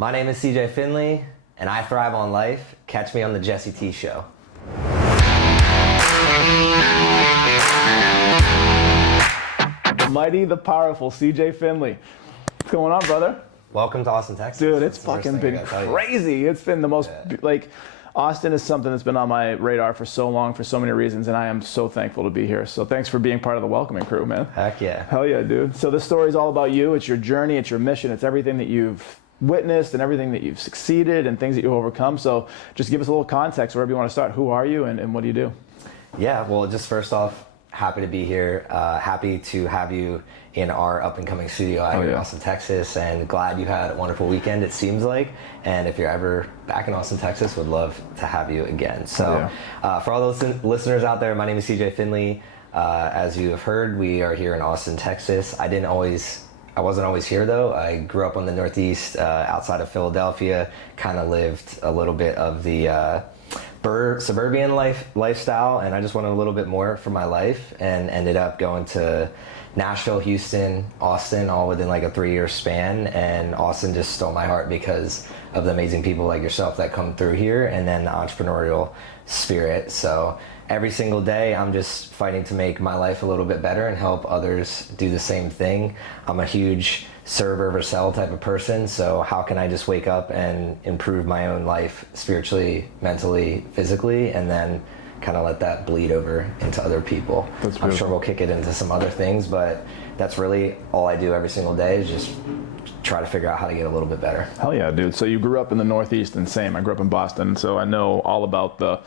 My name is CJ Finley, and I thrive on life. Catch me on the Jesse T Show. Mighty the powerful CJ Finley. What's going on, brother? Welcome to Austin, Texas. Dude, it's fucking been crazy. It's been the most, Austin is something that's been on my radar for so long, for so many reasons, and I am so thankful to be here. So thanks for being part of the welcoming crew, man. Heck yeah. Hell yeah, dude. So this story is all about you. It's your journey. It's your mission. It's everything that you've witnessed and everything that you've succeeded and things that you've overcome. So just give us a little context wherever you want to start. Who are you and what do you do? Yeah, well, just first off, happy to be here. Happy to have you in our up-and-coming studio out here in Austin, Texas, and glad you had a wonderful weekend, it seems like. And if you're ever back in Austin, Texas, would love to have you again. So for all those listeners out there, my name is CJ Finley. As you have heard, we are here in Austin, Texas. I wasn't always here, though. I grew up on the Northeast, outside of Philadelphia, kind of lived a little bit of the suburban lifestyle, and I just wanted a little bit more for my life, and ended up going to Nashville, Houston, Austin, all within like a 3-year span. And Austin just stole my heart because of the amazing people like yourself that come through here, and then the entrepreneurial spirit. So every single day I'm just fighting to make my life a little bit better and help others do the same thing. I'm a huge serve over sell type of person, so how can I just wake up and improve my own life spiritually, mentally, physically, and then kind of let that bleed over into other people. I'm sure we'll kick it into some other things, but that's really all I do every single day, is just try to figure out how to get a little bit better. Hell yeah, dude. So you grew up in the Northeast, and same, I grew up in Boston, so I know all about the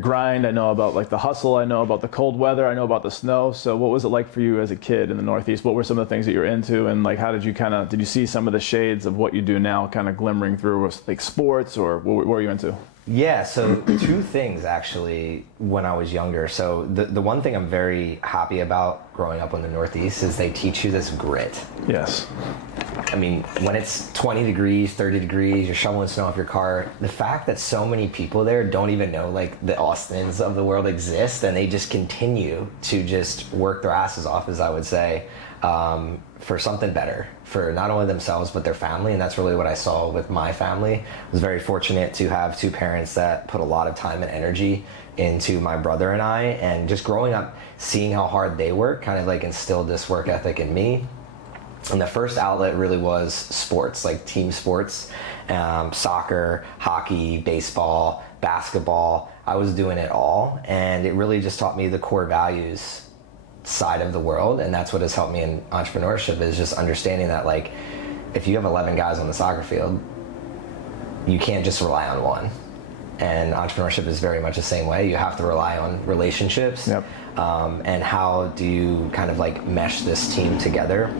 grind. I know about like the hustle. I know about the cold weather. I know about the snow. So what was it like for you as a kid in the Northeast? What were some of the things that you're into, and like how did you see some of the shades of what you do now kind of glimmering through, like sports, or what were you into? Yeah, so two things actually when I was younger. So the one thing I'm very happy about growing up in the Northeast is they teach you this grit. Yes. I mean, when it's 20 degrees, 30 degrees, you're shoveling snow off your car, the fact that so many people there don't even know like the Austins of the world exist, and they just continue to just work their asses off, as I would say, for something better for not only themselves but their family. And that's really what I saw with my family. I was very fortunate to have two parents that put a lot of time and energy into my brother and I, and just growing up seeing how hard they work kind of like instilled this work ethic in me. And the first outlet really was sports, like team sports, soccer, hockey, baseball, basketball. I was doing it all, and it really just taught me the core values side of the world. And that's what has helped me in entrepreneurship, is just understanding that like if you have 11 guys on the soccer field, you can't just rely on one. And entrepreneurship is very much the same way. You have to rely on relationships. And how do you kind of like mesh this team together.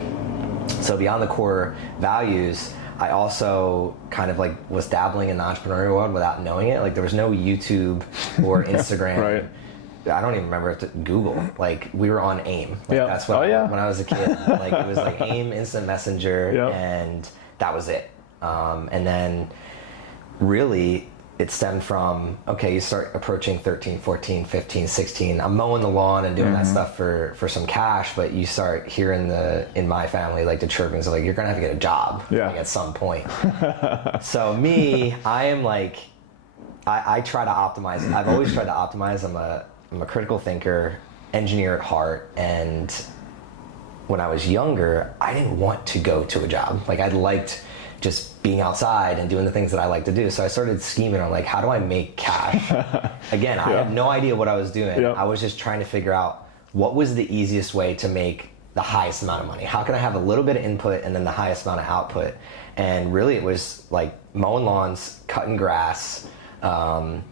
So beyond the core values, I also kind of like was dabbling in the entrepreneurial world without knowing it. Like there was no YouTube or Instagram. Right. I don't even remember Google. Like we were on AIM. Like, that's what when I was a kid. Like it was like AIM, Instant Messenger, and that was it. And then really it stemmed from, okay, you start approaching 13, 14, 15, 16. I'm mowing the lawn and doing that stuff for some cash, but you start hearing in my family, like the chirpings of like, you're gonna have to get a job like, at some point. So me, I am like, I try to optimize. I've always tried to optimize. I'm a critical thinker, engineer at heart, and when I was younger, I didn't want to go to a job. Like I liked just being outside and doing the things that I like to do. So I started scheming on like, how do I make cash? Again, I had no idea what I was doing. I was just trying to figure out what was the easiest way to make the highest amount of money. How can I have a little bit of input and then the highest amount of output? And really it was like mowing lawns, cutting grass, babysitting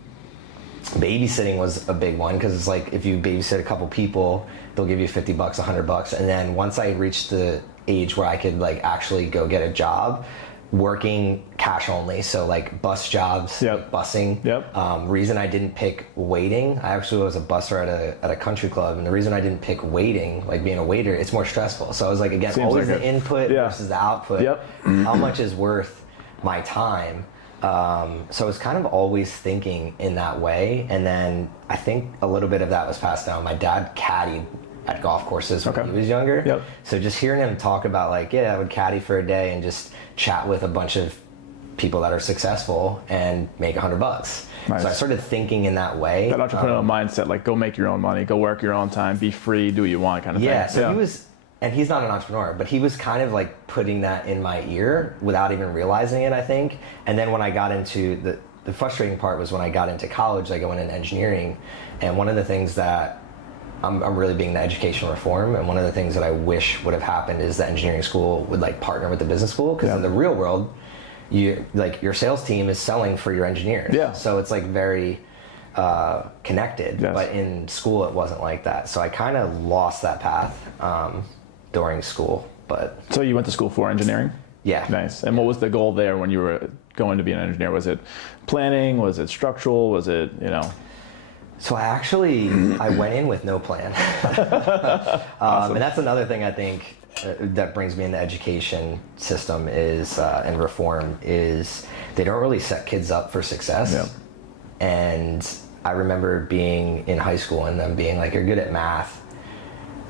was a big one, because it's like if you babysit a couple people, they'll give you $50, $100. And then once I reached the age where I could like actually go get a job, working cash only, so like bus jobs, like busing. Reason I didn't pick waiting, I actually was a busser at a country club, and the reason I didn't pick waiting, like being a waiter, it's more stressful. So I was like, again, always like the input versus the output. How much is worth my time? So I was kind of always thinking in that way. And then I think a little bit of that was passed down. My dad caddied at golf courses when he was younger. So just hearing him talk about like, I would caddy for a day and just chat with a bunch of people that are successful and make $100. Nice. So I started thinking in that way. That entrepreneurial mindset, like go make your own money, go work your own time, be free, do what you want kind of thing. So he was, and he's not an entrepreneur, but he was kind of like putting that in my ear without even realizing it, I think. And then when I got into the frustrating part was when I got into college, like I went into engineering, and one of the things that I'm really being the education reform, and one of the things that I wish would have happened is the engineering school would like partner with the business school, because in the real world, you like your sales team is selling for your engineers. So it's like very connected, but in school it wasn't like that. So I kind of lost that path during school. But so you went to school for engineering? Yeah. Nice. And what was the goal there when you were going to be an engineer? Was it planning? Was it structural? Was it, you know? So I went in with no plan. Awesome. And that's another thing I think that brings me in the education system is, and reform, is they don't really set kids up for success. Yep. And I remember being in high school and them being like, you're good at math,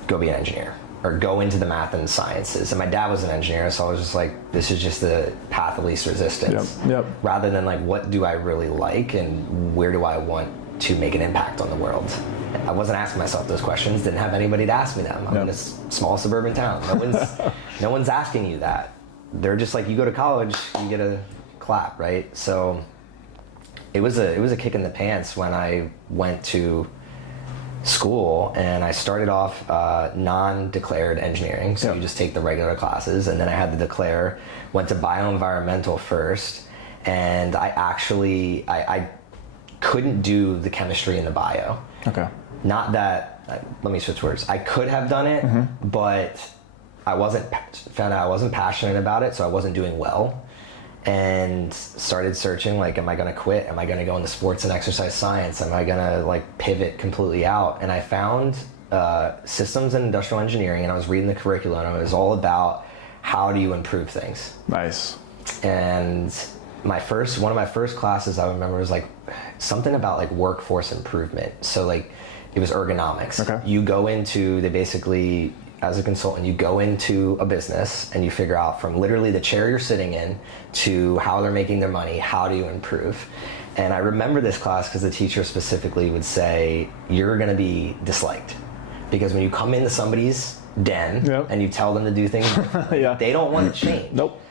go be an engineer, or go into the math and sciences. And my dad was an engineer, so I was just like, this is just the path of least resistance. Yep. Rather than like, what do I really like and where do I want to make an impact on the world? I wasn't asking myself those questions, didn't have anybody to ask me them. I'm in a small suburban town. No one's asking you that. They're just like, you go to college, you get a clap, right? So it was a kick in the pants when I went to school, and I started off non-declared engineering, so you just take the regular classes, and then I had to declare, went to bioenvironmental first, and I couldn't do the chemistry and the bio. Okay. Not that, let me switch words. I could have done it, but found out I wasn't passionate about it, so I wasn't doing well. And started searching, like, am I gonna quit? Am I gonna go into sports and exercise science? Am I gonna like pivot completely out? And I found systems and industrial engineering, and I was reading the curriculum, and it was all about how do you improve things. Nice. And one of my first classes I remember was like something about like workforce improvement. So like it was ergonomics. Okay. You go into, they basically, as a consultant, you go into a business and you figure out from literally the chair you're sitting in to how they're making their money, how do you improve? And I remember this class because the teacher specifically would say, you're gonna be disliked. Because when you come into somebody's den and you tell them to do things, they don't want to change. Nope.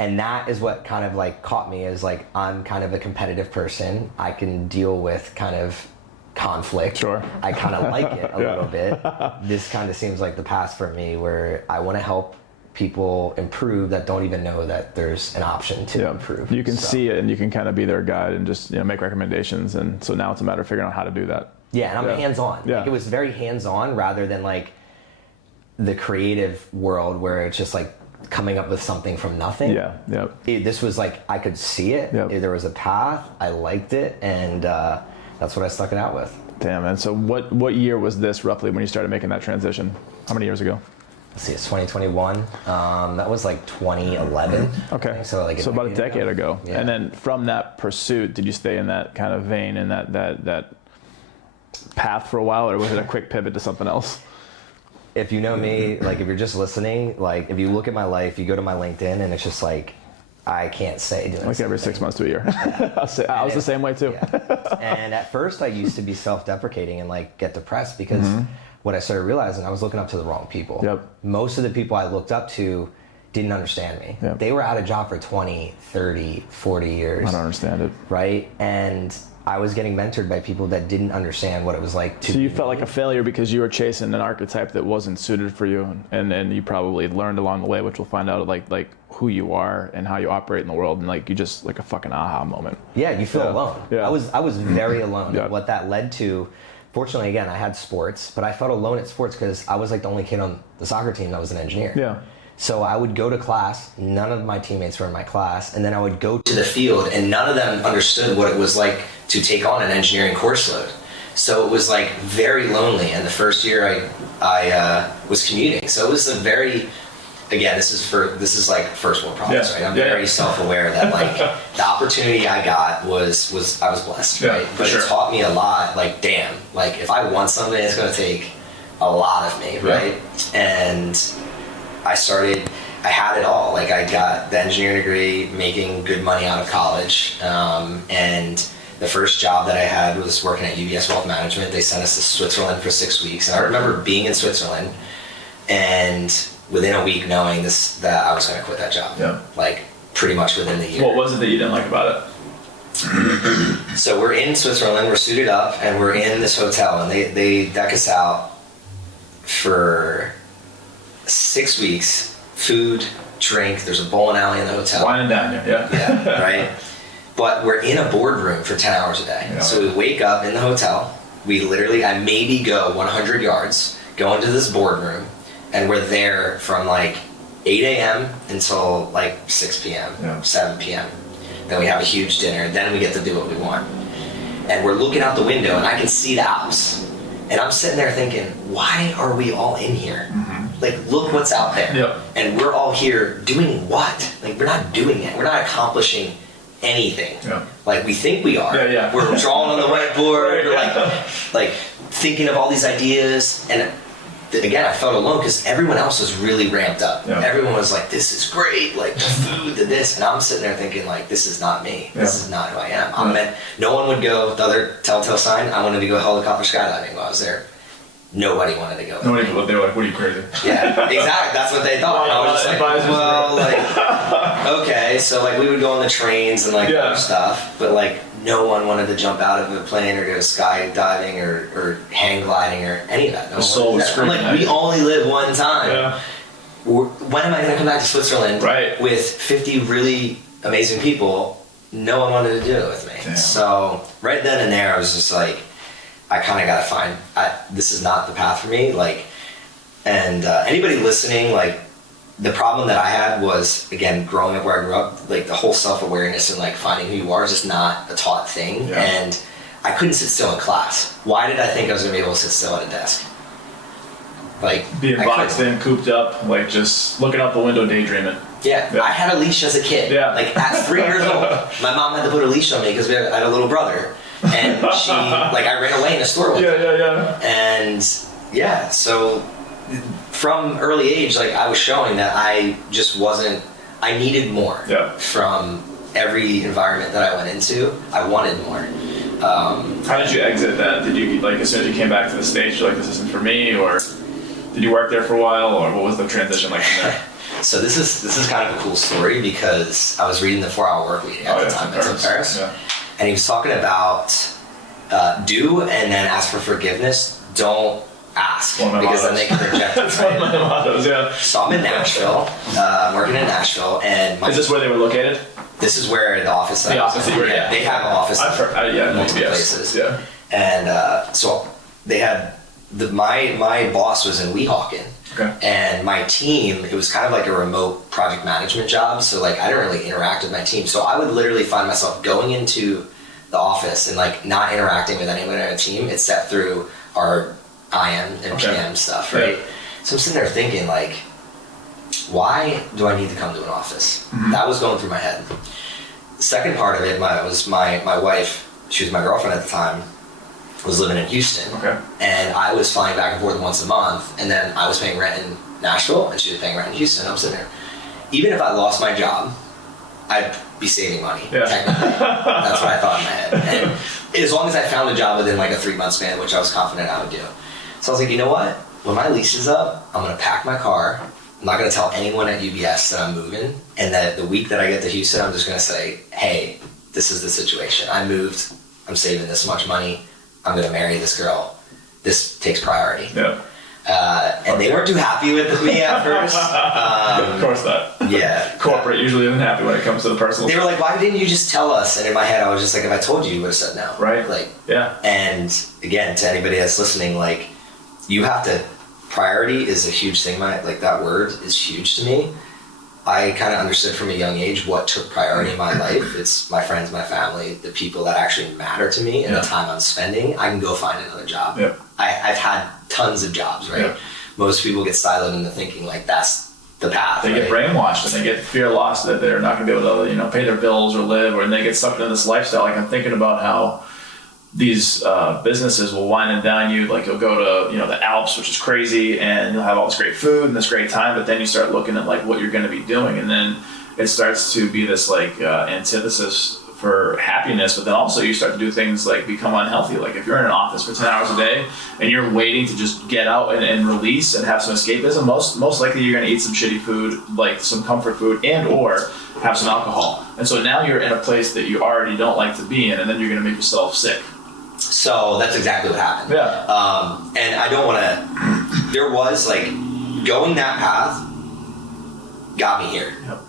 And that is what kind of like caught me, is like, I'm kind of a competitive person. I can deal with kind of conflict. Sure. I kind of like it a little bit. This kind of seems like the path for me, where I want to help people improve that don't even know that there's an option to improve. You can see it, and you can kind of be their guide and just, you know, make recommendations. And so now it's a matter of figuring out how to do that. Yeah, and I'm hands-on. Yeah. Like, it was very hands-on rather than like the creative world where it's just like coming up with something from nothing. This was like, I could see it. There was a path. I liked it, and that's what I stuck it out with. Damn, man. So what year was this roughly when you started making that transition? How many years ago? Let's see, it's 2021. That was like 2011. Okay. So like about a decade ago. Yeah. And then from that pursuit, did you stay in that kind of vein and that path for a while, or was it a quick pivot to something else? If you know me, like if you're just listening, like if you look at my life, you go to my LinkedIn, and it's just like, I can't say doing like every 6 months to a year. I was the same way too. And at first I used to be self-deprecating and like get depressed because what I started realizing, I was looking up to the wrong people. Most of the people I looked up to didn't understand me. They were out of job for 20, 30, 40 years. I don't understand it. Right? And I was getting mentored by people that didn't understand what it was like to. So you felt like a failure because you were chasing an archetype that wasn't suited for you, and you probably learned along the way, which we'll find out like who you are and how you operate in the world, and like you just like a fucking aha moment. Yeah, you feel alone. I was very alone. And what that led to, fortunately, again, I had sports, but I felt alone at sports because I was like the only kid on the soccer team that was an engineer. So I would go to class, none of my teammates were in my class, and then I would go to the field, and none of them understood what it was like to take on an engineering course load. So it was like very lonely, and the first year I was commuting. So it was a very, again, this is like first world problems, right? I'm very self-aware that like the opportunity I got was I was blessed, right? But it taught me a lot, like, damn, like if I want something, it's gonna take a lot of me, right? And I started had it all. Like I got the engineering degree, making good money out of college, and the first job that I had was working at UBS Wealth Management. They sent us to Switzerland for 6 weeks, and I remember being in Switzerland and within a week knowing that I was going to quit that job. Yeah. Like pretty much within the year. What was it that you didn't like about it? So we're in Switzerland, we're suited up, and we're in this hotel, and they deck us out for 6 weeks, food, drink, there's a bowling alley in the hotel. Wine and dine, yeah. Yeah, right? But we're in a boardroom for 10 hours a day. Yeah. So we wake up in the hotel, I maybe go 100 yards, go into this boardroom, and we're there from like 8 a.m. until like 6 p.m., 7 p.m. Then we have a huge dinner, then we get to do what we want. And we're looking out the window, and I can see the Alps. And I'm sitting there thinking, why are we all in here? Mm-hmm. Like, look what's out there. Yep. And we're all here doing what? Like, we're not doing it. We're not accomplishing anything. Yep. Like, we think we are. Yeah. We're drawing on the whiteboard, like thinking of all these ideas. And again, I felt alone because everyone else was really ramped up. Yeah. Everyone was like, this is great, like the food, the this. And I'm sitting there thinking, like, this is not me. Yeah. This is not who I am. No one would go, the other telltale sign, I wanted to go helicopter skydiving while I was there. Nobody wanted to go. They were like, what are you, crazy? Yeah, exactly. That's what they thought. And I was just like, well, like, okay. So like we would go on the trains and like other stuff, but like no one wanted to jump out of a plane or go skydiving or hang gliding or any of that. No one wanted that. I'm like, we only live one time. Yeah. When am I going to come back to Switzerland with 50 really amazing people? No one wanted to do it with me. Damn. So right then and there, I was just like, I kind of got to find, this is not the path for me. Like, and anybody listening, like, the problem that I had was, again, growing up where I grew up, like, the whole self-awareness and, like, finding who you are is just not a taught thing. Yeah. And I couldn't sit still in class. Why did I think I was going to be able to sit still at a desk? Like, being boxed in, cooped up, like, just looking out the window, daydreaming. Yeah. I had a leash as a kid. Yeah. Like, at 3 years old, my mom had to put a leash on me because I had a little brother. And she, like, I ran away in a store with her. Yeah. And, yeah, so from early age, like, I was showing that I just wasn't, I needed more from every environment that I went into. I wanted more. How did you exit that? Did you, like, as soon as you came back to the States, you're like, this isn't for me? Or did you work there for a while? Or what was the transition like from there? So this is kind of a cool story because I was reading the 4-Hour Workweek at the time. It's in Paris. Yeah. And he was talking about do and then ask for forgiveness. Don't ask because then they can reject it. Right? One of my mottos, yeah. So I'm in Nashville, working in Nashville, and is this where they were located? This is where the office. The office. Yeah, they have an office. I've heard, multiple places. Yeah. And so they had my boss was in Weehawken. Okay. And my team, it was kind of like a remote project management job. So like I didn't really interact with my team. So I would literally find myself going into the office and like not interacting with anyone on our team except through our IM and PM stuff, right? Yeah. So I'm sitting there thinking like, why do I need to come to an office? Mm-hmm. That was going through my head. The second part of it was my wife, she was my girlfriend at the time, was living in Houston. Okay. And I was flying back and forth once a month, and then I was paying rent in Nashville, and she was paying rent in Houston. I'm sitting there. Even if I lost my job, I'd be saving money, technically. That's what I thought in my head. And as long as I found a job within like a 3-month span, which I was confident I would do. So I was like, you know what? When my lease is up, I'm going to pack my car. I'm not going to tell anyone at UBS that I'm moving. And that the week that I get to Houston, I'm just going to say, hey, this is the situation. I moved. I'm saving this much money. I'm going to marry this girl. This takes priority. Yeah. And they weren't too happy with me at first. Of course not. Yeah. Corporate usually isn't happy when it comes to the personal. They were like, why didn't you just tell us? And in my head, I was just like, if I told you, you would have said no. Right. Like, yeah. And again, to anybody that's listening, like, you have to, priority is a huge thing. Like, that word is huge to me. I kind of understood from a young age what took priority in my life. It's my friends, my family, the people that actually matter to me, and the time I'm spending. I can go find another job. Yeah. I've had tons of jobs, right? Yeah. Most people get siloed into thinking like that's the path. They get brainwashed and they get fear lost that they're not going to be able to, pay their bills or live, or they get sucked into this lifestyle. Like I'm thinking about how these businesses will wine and dine you. Like you'll go to, the Alps, which is crazy, and you'll have all this great food and this great time, but then you start looking at like what you're going to be doing, and then it starts to be this like antithesis for happiness, but then also you start to do things like become unhealthy. Like if you're in an office for 10 hours a day and you're waiting to just get out and release and have some escapism, most likely you're going to eat some shitty food, like some comfort food, and or have some alcohol. And so now you're in a place that you already don't like to be in, and then you're going to make yourself sick. So that's exactly what happened. Yeah. And I don't want to, there was like, going that path got me here. Yep.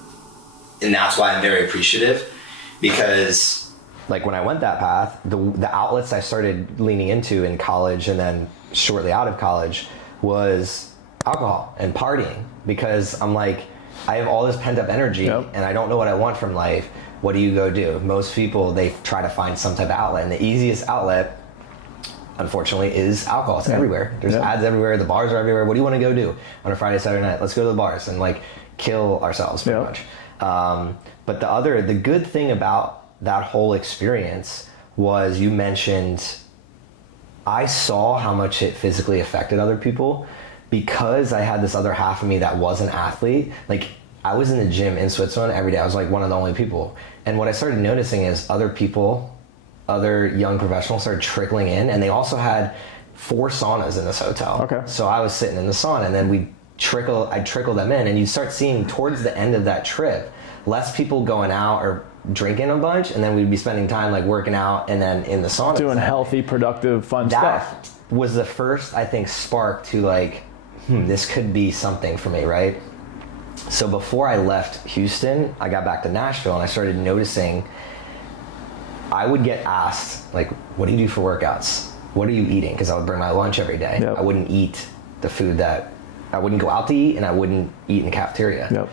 And that's why I'm very appreciative, because like when I went that path, the outlets I started leaning into in college and then shortly out of college was alcohol and partying, because I'm like, I have all this pent up energy and I don't know what I want from life. What do you go do? Most people, they try to find some type of outlet, and the easiest outlet, unfortunately, is alcohol. It's everywhere. There's ads everywhere. The bars are everywhere. What do you want to go do on a Friday, Saturday night? Let's go to the bars and like kill ourselves pretty much. But the good thing about that whole experience was, you mentioned, I saw how much it physically affected other people, because I had this other half of me that was an athlete. Like I was in the gym in Switzerland every day. I was like one of the only people. And what I started noticing is other young professionals started trickling in, and they also had 4 saunas in this hotel. Okay. So I was sitting in the sauna, and then I'd trickle them in, and you start seeing towards the end of that trip, less people going out or drinking a bunch, and then we'd be spending time like working out and then in the sauna. Doing healthy, productive, fun stuff. That was the first, I think, spark to like, this could be something for me, right? So before I left Houston, I got back to Nashville, and I started noticing I would get asked, like, what do you do for workouts? What are you eating? Because I would bring my lunch every day. Yep. I wouldn't eat the food I wouldn't go out to eat, and I wouldn't eat in the cafeteria. Yep.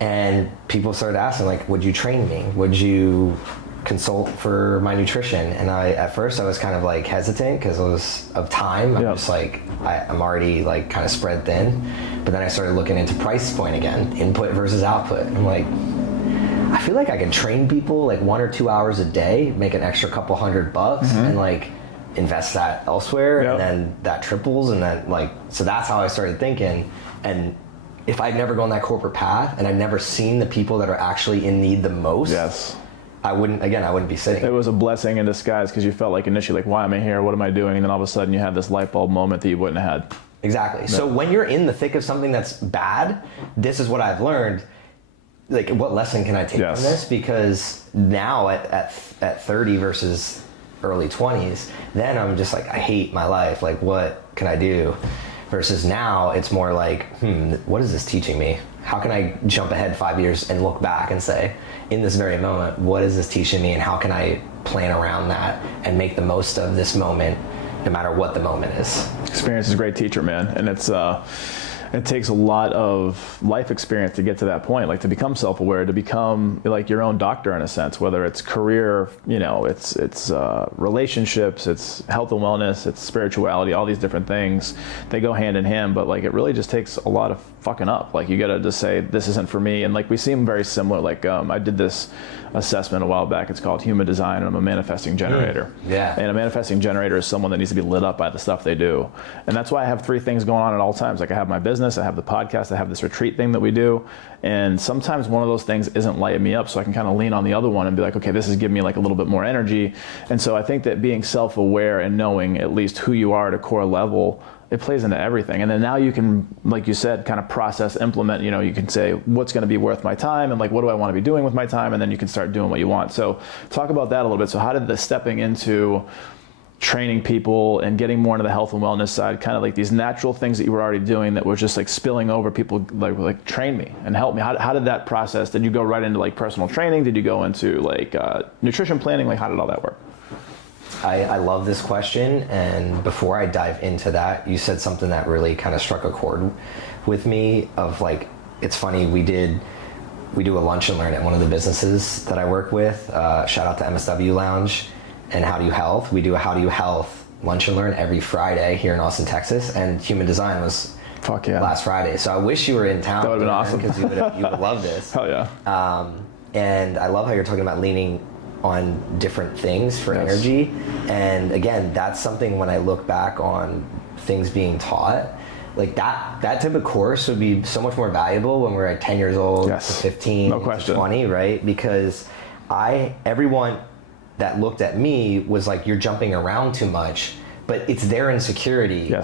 And people started asking, like, would you train me? Would you consult for my nutrition? And at first I was kind of like hesitant because it was of time. I'm just like, I'm already like kind of spread thin. But then I started looking into price point again, input versus output. I'm like, I feel like I can train people like 1 or 2 hours a day, make an extra couple $100 and like invest that elsewhere. And then that triples. And then like, so that's how I started thinking. And if I'd never gone that corporate path and I'd never seen the people that are actually in need the most, I wouldn't be sitting. It was a blessing in disguise, because you felt like initially like, why am I here? What am I doing? And then all of a sudden you had this light bulb moment that you wouldn't have had. Exactly. So when you're in the thick of something that's bad, this is what I've learned. Like, what lesson can I take from this? Because now at 30 versus early 20s, then I'm just like, I hate my life. Like, what can I do? Versus now, it's more like, what is this teaching me? How can I jump ahead 5 years and look back and say, in this very moment, what is this teaching me, and how can I plan around that and make the most of this moment, no matter what the moment is? Experience is a great teacher, man. And it takes a lot of life experience to get to that point, like to become self-aware, to become like your own doctor in a sense, whether it's career, it's relationships, it's health and wellness, it's spirituality, all these different things, they go hand in hand. But like, it really just takes a lot of fucking up. Like, you gotta just say, this isn't for me. And like, we seem very similar. Like, I did this assessment a while back. It's called Human Design, and I'm a manifesting generator. And a manifesting generator is someone that needs to be lit up by the stuff they do. And that's why I have 3 things going on at all times. Like, I have my business, I have the podcast, I have this retreat thing that we do. And sometimes one of those things isn't lighting me up, so I can kind of lean on the other one and be like, okay, this is giving me like a little bit more energy. And so I think that being self-aware and knowing at least who you are at a core level, it plays into everything. And then now you can, like you said, kind of process, implement, you can say, what's going to be worth my time, and like, what do I want to be doing with my time? And then you can start doing what you want. So talk about that a little bit. So how did the stepping into training people and getting more into the health and wellness side, kind of like these natural things that you were already doing that were just like spilling over, people like train me and help me? How did that process? Did you go right into like personal training? Did you go into like nutrition planning? Like, how did all that work? I love this question, and before I dive into that, you said something that really kind of struck a chord with me of like, it's funny, we do a lunch and learn at one of the businesses that I work with, shout out to MSW Lounge and How Do You Health. We do a How Do You Health lunch and learn every Friday here in Austin, Texas, and Human Design was last Friday. So I wish you were in town. That would have been awesome. Because you would love this. Hell yeah. And I love how you're talking about leaning on different things for energy. And again, that's something when I look back on things being taught, like that type of course would be so much more valuable when we're at 10 years old to 15 to 20, right? Because everyone that looked at me was like, you're jumping around too much, but it's their insecurity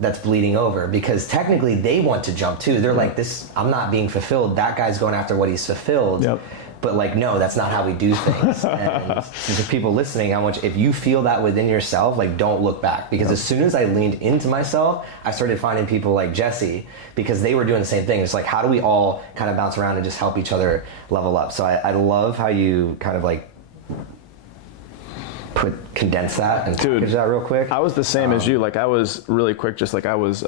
that's bleeding over, because technically they want to jump too. They're like, I'm not being fulfilled. That guy's going after what he's fulfilled. But like, no, that's not how we do things. And to people listening, if you feel that within yourself, like, don't look back. Because as soon as I leaned into myself, I started finding people like Jesse, because they were doing the same thing. It's like, how do we all kind of bounce around and just help each other level up? So I love how you kind of like condense that and package that real quick. I was the same as you. Like, I was really quick, just like I was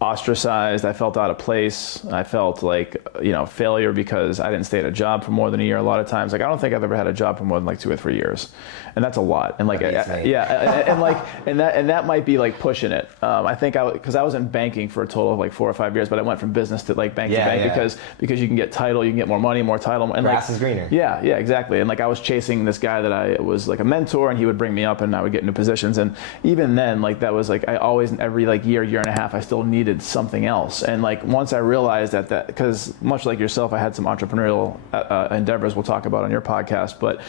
ostracized. I felt out of place. I felt like, failure because I didn't stay at a job for more than a year. A lot of times, like, I don't think I've ever had a job for more than like 2 or 3 years, and that's a lot. And like, and that might be like pushing it. I think because I was in banking for a total of like 4 or 5 years, but I went from business to like bank to bank because you can get title, you can get more money, more title, and grass is greener. Yeah, exactly. And like, I was chasing this guy that I was like a mentor, and he would bring me up, and I would get into positions. And even then, like, that was like, I always, every like year and a half, I still needed something else. And like, once I realized that because much like yourself, I had some entrepreneurial endeavors we'll talk about on your podcast, but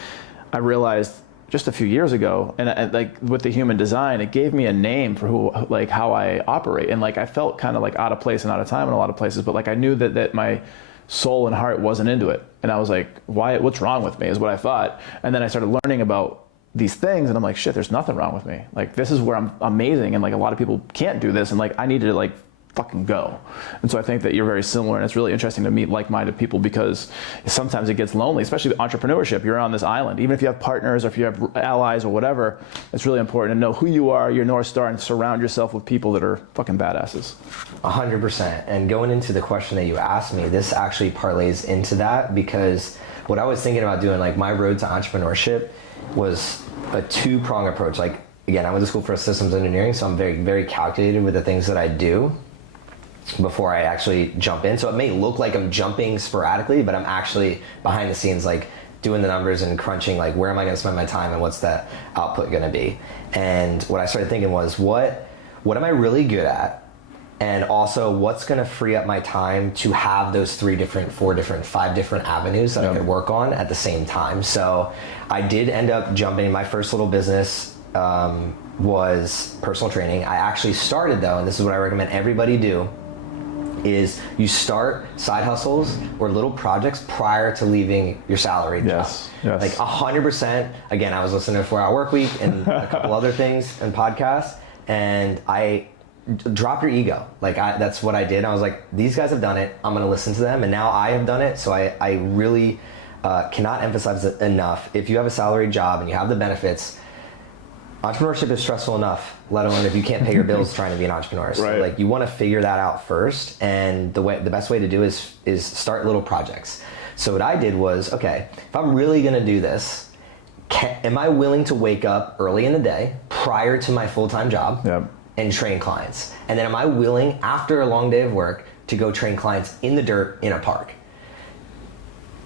I realized just a few years ago, and like with the human design, it gave me a name for how I operate. And like, I felt kind of like out of place and out of time in a lot of places, but like, I knew that my soul and heart wasn't into it. And I was like, what's wrong with me is what I thought. And then I started learning about these things, and I'm like, shit, there's nothing wrong with me. Like, this is where I'm amazing, and like, a lot of people can't do this, and like, I need to like fucking go. And so I think that you're very similar, and it's really interesting to meet like-minded people, because sometimes it gets lonely, especially entrepreneurship. You're on this island. Even if you have partners or if you have allies or whatever, it's really important to know who you are, your North Star, and surround yourself with people that are fucking badasses. 100%. And going into the question that you asked me, this actually parlays into that, because what I was thinking about doing, like, my road to entrepreneurship was a 2-prong approach. Like, again, I went to school for systems engineering, so I'm very, very calculated with the things that I do before I actually jump in. So it may look like I'm jumping sporadically, but I'm actually behind the scenes, like, doing the numbers and crunching, like, where am I going to spend my time and what's that output going to be? And what I started thinking was, what am I really good at? And also, what's going to free up my time to have those 3 different, 4 different, 5 different avenues that I could work on at the same time? So I did end up jumping. My first little business was personal training. I actually started, though, and this is what I recommend everybody do, is you start side hustles or little projects prior to leaving your salary job. Like 100%. Again, I was listening to 4-Hour Work Week and a couple other things and podcasts, and I drop your ego. Like, that's what I did. I was like, these guys have done it. I'm going to listen to them, and now I have done it. So I really cannot emphasize it enough. If you have a salary job and you have the benefits, entrepreneurship is stressful enough, let alone if you can't pay your bills trying to be an entrepreneur. So like, you want to figure that out first, and the best way to do is start little projects. So what I did was, okay, if I'm really going to do this, am I willing to wake up early in the day prior to my full-time job and train clients? And then am I willing, after a long day of work, to go train clients in the dirt in a park?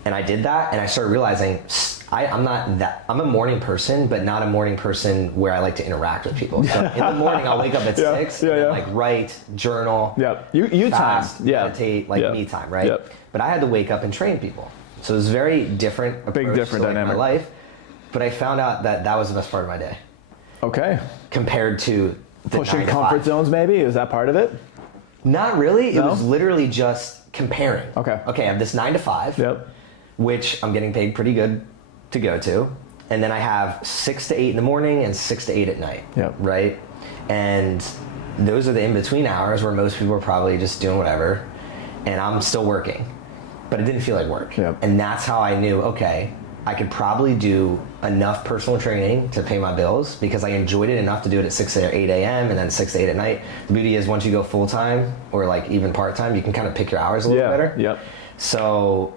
And I did that, and I started realizing I'm a morning person, but not a morning person where I like to interact with people. So in the morning, I'll wake up at 6 and then, like, write, journal, you fast, time, meditate, like me time, right? But I had to wake up and train people. So it was very different approach big different to, like, dynamic. my life. But I found out that was the best part of my day. Okay. Compared to the pushing comfort zones, maybe? Is that part of it? Not really. No? It was literally just comparing. Okay, I have this 9 to 5, which I'm getting paid pretty good to go to, and then I have 6 to 8 in the morning and 6 to 8 at night, right? And those are the in-between hours where most people are probably just doing whatever, and I'm still working, but it didn't feel like work. And that's how I knew, okay, I could probably do enough personal training to pay my bills, because I enjoyed it enough to do it at 6 or 8 a.m. and then 6 to 8 at night. The beauty is, once you go full-time or like even part-time, you can kind of pick your hours a little better. So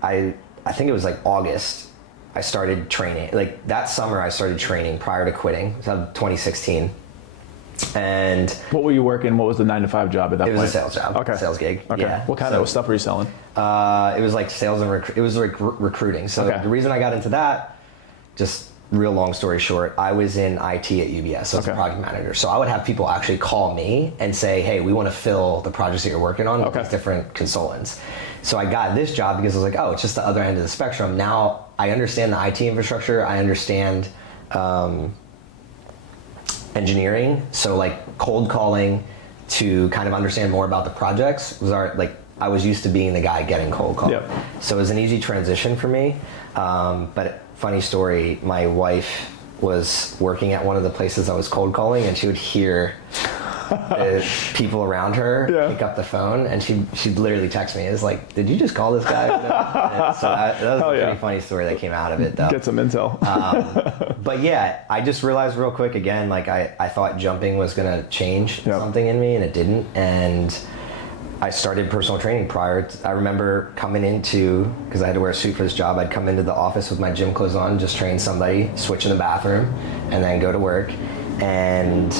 I think it was like August, I started training. Like, that summer I started training prior to quitting. So 2016. And what were you working? What was the 9-to-5 job at that point? It was a sales job. Okay. Sales gig. Okay. Yeah. What kind of stuff were you selling? It was like sales and it was like recruiting. So the reason I got into that, just real long story short, I was in IT at UBS, so I was a project manager. So I would have people actually call me and say, hey, we want to fill the projects that you're working on with these different consultants. So I got this job because I was like, oh, it's just the other end of the spectrum. Now I understand the IT infrastructure. I understand engineering. So like cold calling to kind of understand more about the projects was I was used to being the guy getting cold called. Yep. So it was an easy transition for me. But funny story, my wife was working at one of the places I was cold calling, and she would hear the people around her pick up the phone, and she'd literally text me. It's like, did you just call this guy? So that was a pretty funny story that came out of it, though. Get some intel. But yeah, I just realized real quick again, like I thought jumping was gonna change something in me, and it didn't. And I started personal training I remember coming into, because I had to wear a suit for this job, I'd come into the office with my gym clothes on, just train somebody, switch in the bathroom, and then go to work. And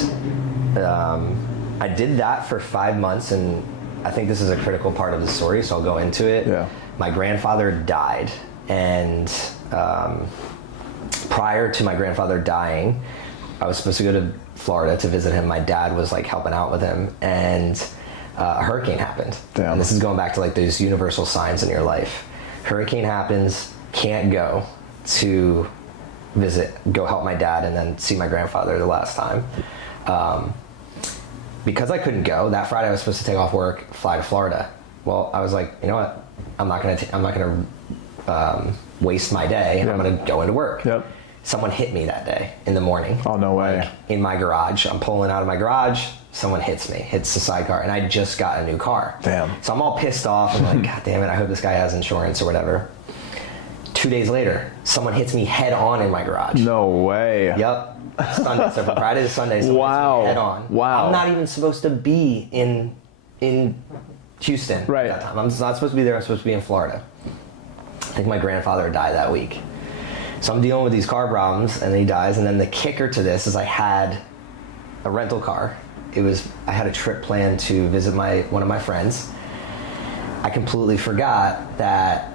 I did that for 5 months, and I think this is a critical part of the story, so I'll go into it. Yeah. My grandfather died, and prior to my grandfather dying, I was supposed to go to Florida to visit him. My dad was like helping out with him, and a hurricane happened. Damn. And this is going back to like those universal signs in your life. Hurricane happens, can't go to go help my dad and then see my grandfather the last time. Because I couldn't go, that Friday I was supposed to take off work, fly to Florida. Well, I was like, you know what? I'm not gonna waste my day. I'm gonna go into work. Yep. Someone hit me that day in the morning. Oh, no way. Like, in my garage. I'm pulling out of my garage. Someone hits the sidecar, and I just got a new car. Damn. So I'm all pissed off. I'm like, God damn it, I hope this guy has insurance or whatever. 2 days later, someone hits me head on in my garage. No way. Yep. Sunday. So from Friday to Sunday, someone hits me head on. Wow. I'm not even supposed to be in Houston at that time. I'm not supposed to be there. I'm supposed to be in Florida. I think my grandfather died that week. So I'm dealing with these car problems, and then he dies. And then the kicker to this is I had a rental car. I had a trip planned to visit one of my friends. I completely forgot that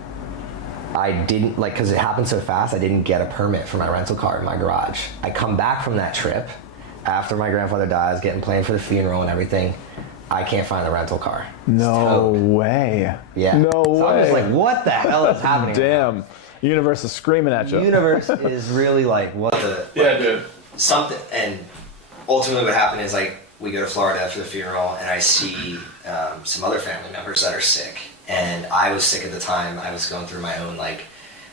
I didn't, because it happened so fast, I didn't get a permit for my rental car in my garage. I come back from that trip after my grandfather dies, getting planned for the funeral and everything. I can't find the rental car. No way. Yeah. No way. I was like, what the hell is happening? Damn. Universe is screaming at you. The universe is really like, what the... Yeah, dude. Something. And ultimately what happened is, like, we go to Florida after the funeral, and I see some other family members that are sick. And I was sick at the time. I was going through my own, like,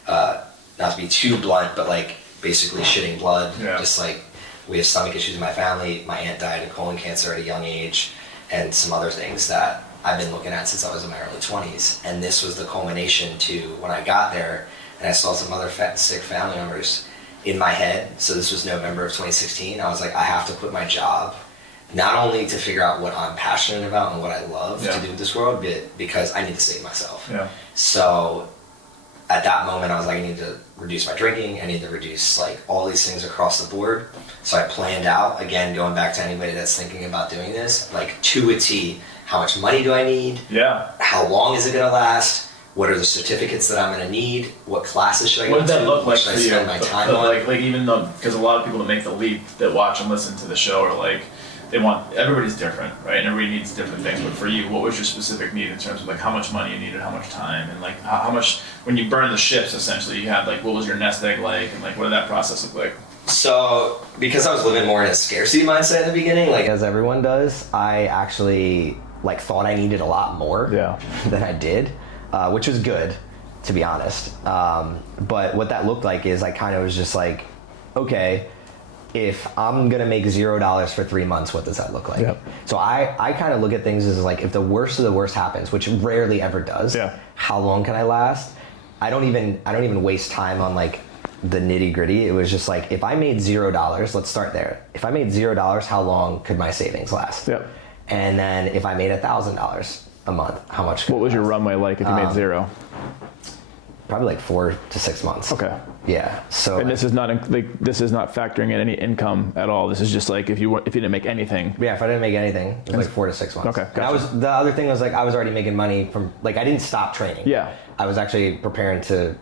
not to be too blunt, but, like, basically shitting blood. Yeah. Just, like, we have stomach issues in my family. My aunt died of colon cancer at a young age, and some other things that I've been looking at since I was in my early 20s. And this was the culmination to when I got there, and I saw some other sick family members in my head. So this was November of 2016. I was like, I have to quit my job, not only to figure out what I'm passionate about and what I love to do with this world, but because I need to save myself. Yeah. So at that moment, I was like, I need to reduce my drinking. I need to reduce like all these things across the board. So I planned out, again, going back to anybody that's thinking about doing this, like to a T, how much money do I need? Yeah. How long is it going to last? What are the certificates that I'm going to need? What classes should I go to? What does that look like for you? What should I spend my time on? Like even though, because a lot of people that make the leap that watch and listen to the show are like, everybody's different, right? And everybody needs different things. But for you, what was your specific need in terms of like how much money you needed, how much time, and like how much, when you burn the ships, essentially, you had like, what was your nest egg like, and like what did that process look like? So, because I was living more in a scarcity mindset in the beginning, like as everyone does, I actually like thought I needed a lot more than I did, which was good, to be honest. But what that looked like is I kind of was just like, okay, if I'm gonna make $0 for 3 months, what does that look like? Yep. So I kind of look at things as like, if the worst of the worst happens, which rarely ever does, how long can I last? I don't even waste time on like the nitty gritty. It was just like, if I made $0, let's start there. If I made $0, how long could my savings last? Yep. And then if I made $1,000 a month, how much could What was your runway like if you made zero? probably like 4 to 6 months. Okay. Yeah. So. And this is not factoring in any income at all. This is just like if you didn't make anything. Yeah, if I didn't make anything, it was like 4 to 6 months. Okay. Gotcha. The other thing was like I was already making money from like I didn't stop training. Yeah. I was actually preparing to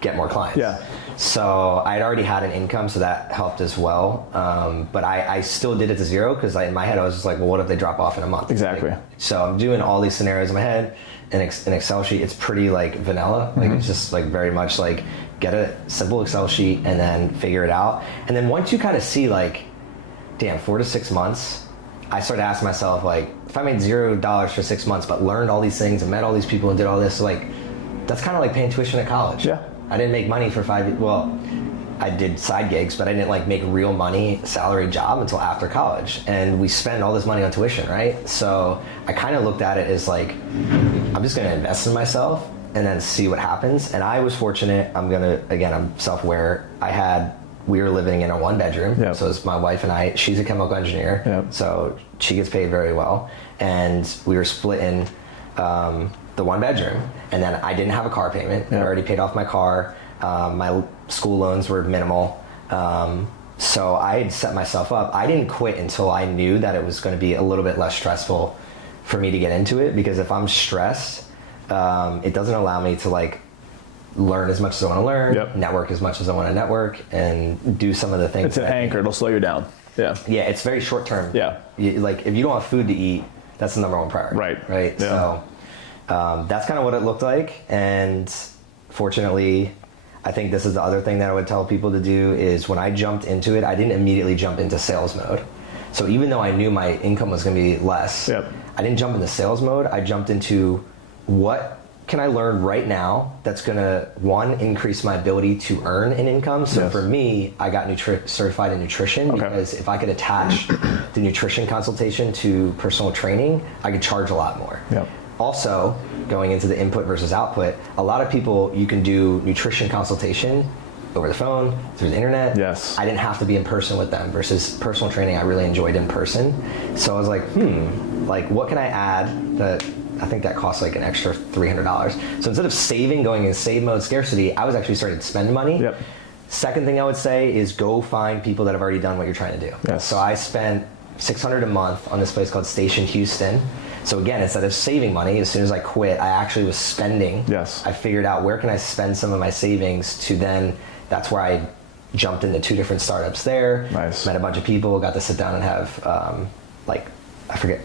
get more clients. Yeah. So I'd already had an income, so that helped as well. But I still did it to zero because in my head I was just like, well, what if they drop off in a month? Exactly. Like, so I'm doing all these scenarios in my head. An Excel sheet, it's pretty like vanilla. Like it's just like very much like get a simple Excel sheet and then figure it out. And then once you kind of see like, damn, 4 to 6 months, I started asking myself like, if I made $0 for 6 months but learned all these things and met all these people and did all this, like that's kind of like paying tuition at college. Yeah. I didn't make money for 5 years. Well, I did side gigs, but I didn't like make real money, salary job until after college. And we spend all this money on tuition, right? So I kind of looked at it as like, I'm just going to invest in myself and then see what happens. And I was fortunate. I'm self-aware. We were living in a 1-bedroom. Yep. So it's my wife and I. She's a chemical engineer. Yep. So she gets paid very well. And we were splitting the 1-bedroom. And then I didn't have a car payment. Yep. I already paid off my car. My school loans were minimal. So I had set myself up. I didn't quit until I knew that it was going to be a little bit less stressful for me to get into it, because if I'm stressed, it doesn't allow me to like learn as much as I want to learn, Yep. network as much as I want to network, and do some of the things. It's an anchor. It'll slow you down. Yeah. Yeah, it's very short term. Yeah. Like if you don't have food to eat, that's the number one priority. Right. Yeah. So that's kind of what it looked like, and fortunately, I think this is the other thing that I would tell people to do is when I jumped into it, I didn't immediately jump into sales mode. So even though I knew my income was going to be less, Yep. I didn't jump into sales mode. I jumped into what can I learn right now that's going to, one, increase my ability to earn an income. So Yes. for me, I got certified in nutrition because if I could attach the nutrition consultation to personal training, I could charge a lot more. Yep. Also, going into the input versus output, a lot of people, you can do nutrition consultation over the phone, through the internet. Yes. I didn't have to be in person with them versus personal training I really enjoyed in person. So I was like, like what can I add that I think that costs like an extra $300. So instead of going in save mode scarcity, I was actually starting to spend money. Yep. Second thing I would say is go find people that have already done what you're trying to do. Yes. So I spent $600 a month on this place called Station Houston. So again, instead of saving money, as soon as I quit, I actually was spending. Yes. I figured out where can I spend some of my savings to then, that's where I jumped into 2 different startups there. Nice. Met a bunch of people, got to sit down and have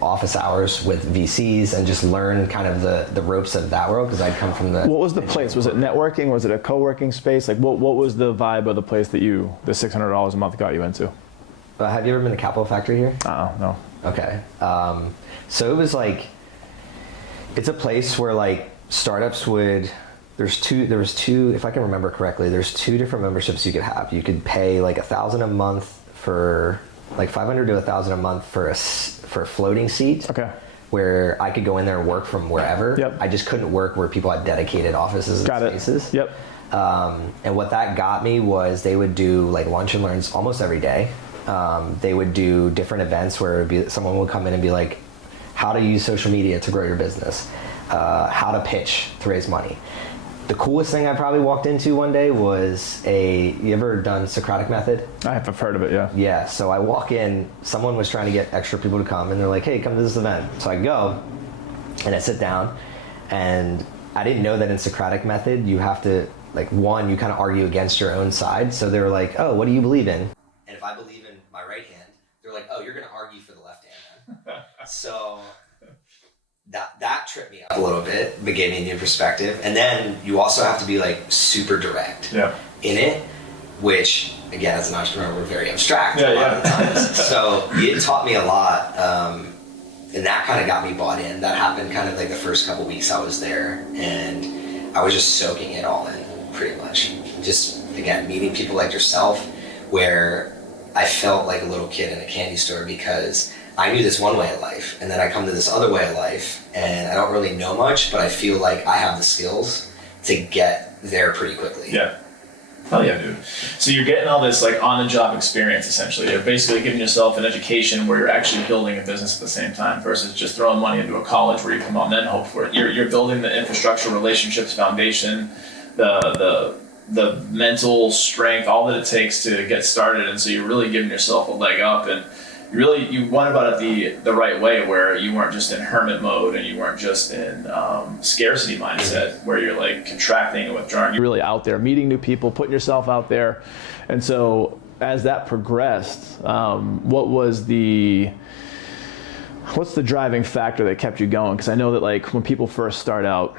office hours with VCs and just learn kind of the ropes of that world because I'd come from the... What was the place? Was it networking? Was it a co-working space? Like what was the vibe of the place that the $600 a month got you into? have you ever been to Capital Factory here? No. Okay. So it was like, it's a place where like startups there was two, if I can remember correctly, there's 2 different memberships you could have. You could pay like $1,000 a month for like $500 to $1,000 a month for a floating seat. Okay. Where I could go in there and work from wherever. Yep. I just couldn't work where people had dedicated offices and spaces. Yep. And what that got me was they would do like lunch and learns almost every day. They would do different events where someone would come in and be like, how to use social media to grow your business, how to pitch to raise money. The coolest thing I probably walked into one day was you ever done Socratic method? I have heard of it, yeah. Yeah, so I walk in, someone was trying to get extra people to come, and they're like, hey, come to this event. So I go, and I sit down, and I didn't know that in Socratic method, you have to, like, one, you kind of argue against your own side. So they were like, oh, what do you believe in? And if I believe in my right hand, they're like, oh, you're going to argue for the left hand then. So that tripped me up a little bit, but gave me a new perspective. And then you also have to be like super direct in it, which again, as an entrepreneur, we're very abstract a lot of the times. So it taught me a lot, and that kind of got me bought in. That happened kind of like the first couple weeks I was there, and I was just soaking it all in pretty much. Just again, meeting people like yourself, where I felt like a little kid in a candy store because I knew this one way of life, and then I come to this other way of life, and I don't really know much, but I feel like I have the skills to get there pretty quickly. Yeah. Hell yeah, dude. So you're getting all this like on-the-job experience, essentially. You're basically giving yourself an education where you're actually building a business at the same time versus just throwing money into a college where you come out and then hope for it. You're building the infrastructure, relationships, foundation, the mental strength, all that it takes to get started. And so you're really giving yourself a leg up, and you went about it the right way, where you weren't just in hermit mode and you weren't just in scarcity mindset where you're like contracting and withdrawing. You're really out there meeting new people, putting yourself out there. And so as that progressed, what's the driving factor that kept you going? Because I know that like when people first start out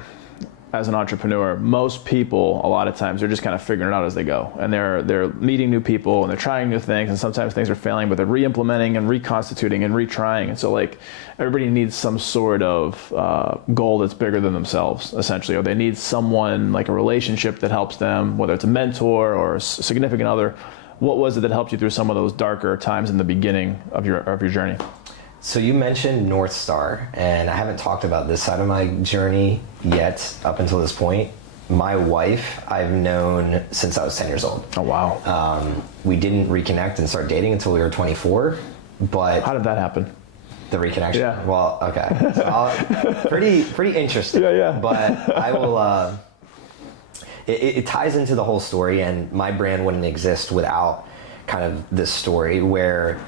as an entrepreneur, most people, a lot of times, they're just kind of figuring it out as they go. And they're meeting new people and they're trying new things, and sometimes things are failing, but they're re-implementing and reconstituting and retrying. And so like everybody needs some sort of goal that's bigger than themselves, essentially, or they need someone, like a relationship that helps them, whether it's a mentor or a significant other. What was it that helped you through some of those darker times in the beginning of your journey? So you mentioned North Star, and I haven't talked about this side of my journey yet up until this point. My wife, I've known since I was 10 years old. Oh, wow. We didn't reconnect and start dating until we were 24, but... How did that happen? The reconnection? Yeah. Well, okay. So pretty interesting. Yeah. But I will... It ties into the whole story, and my brand wouldn't exist without kind of this story where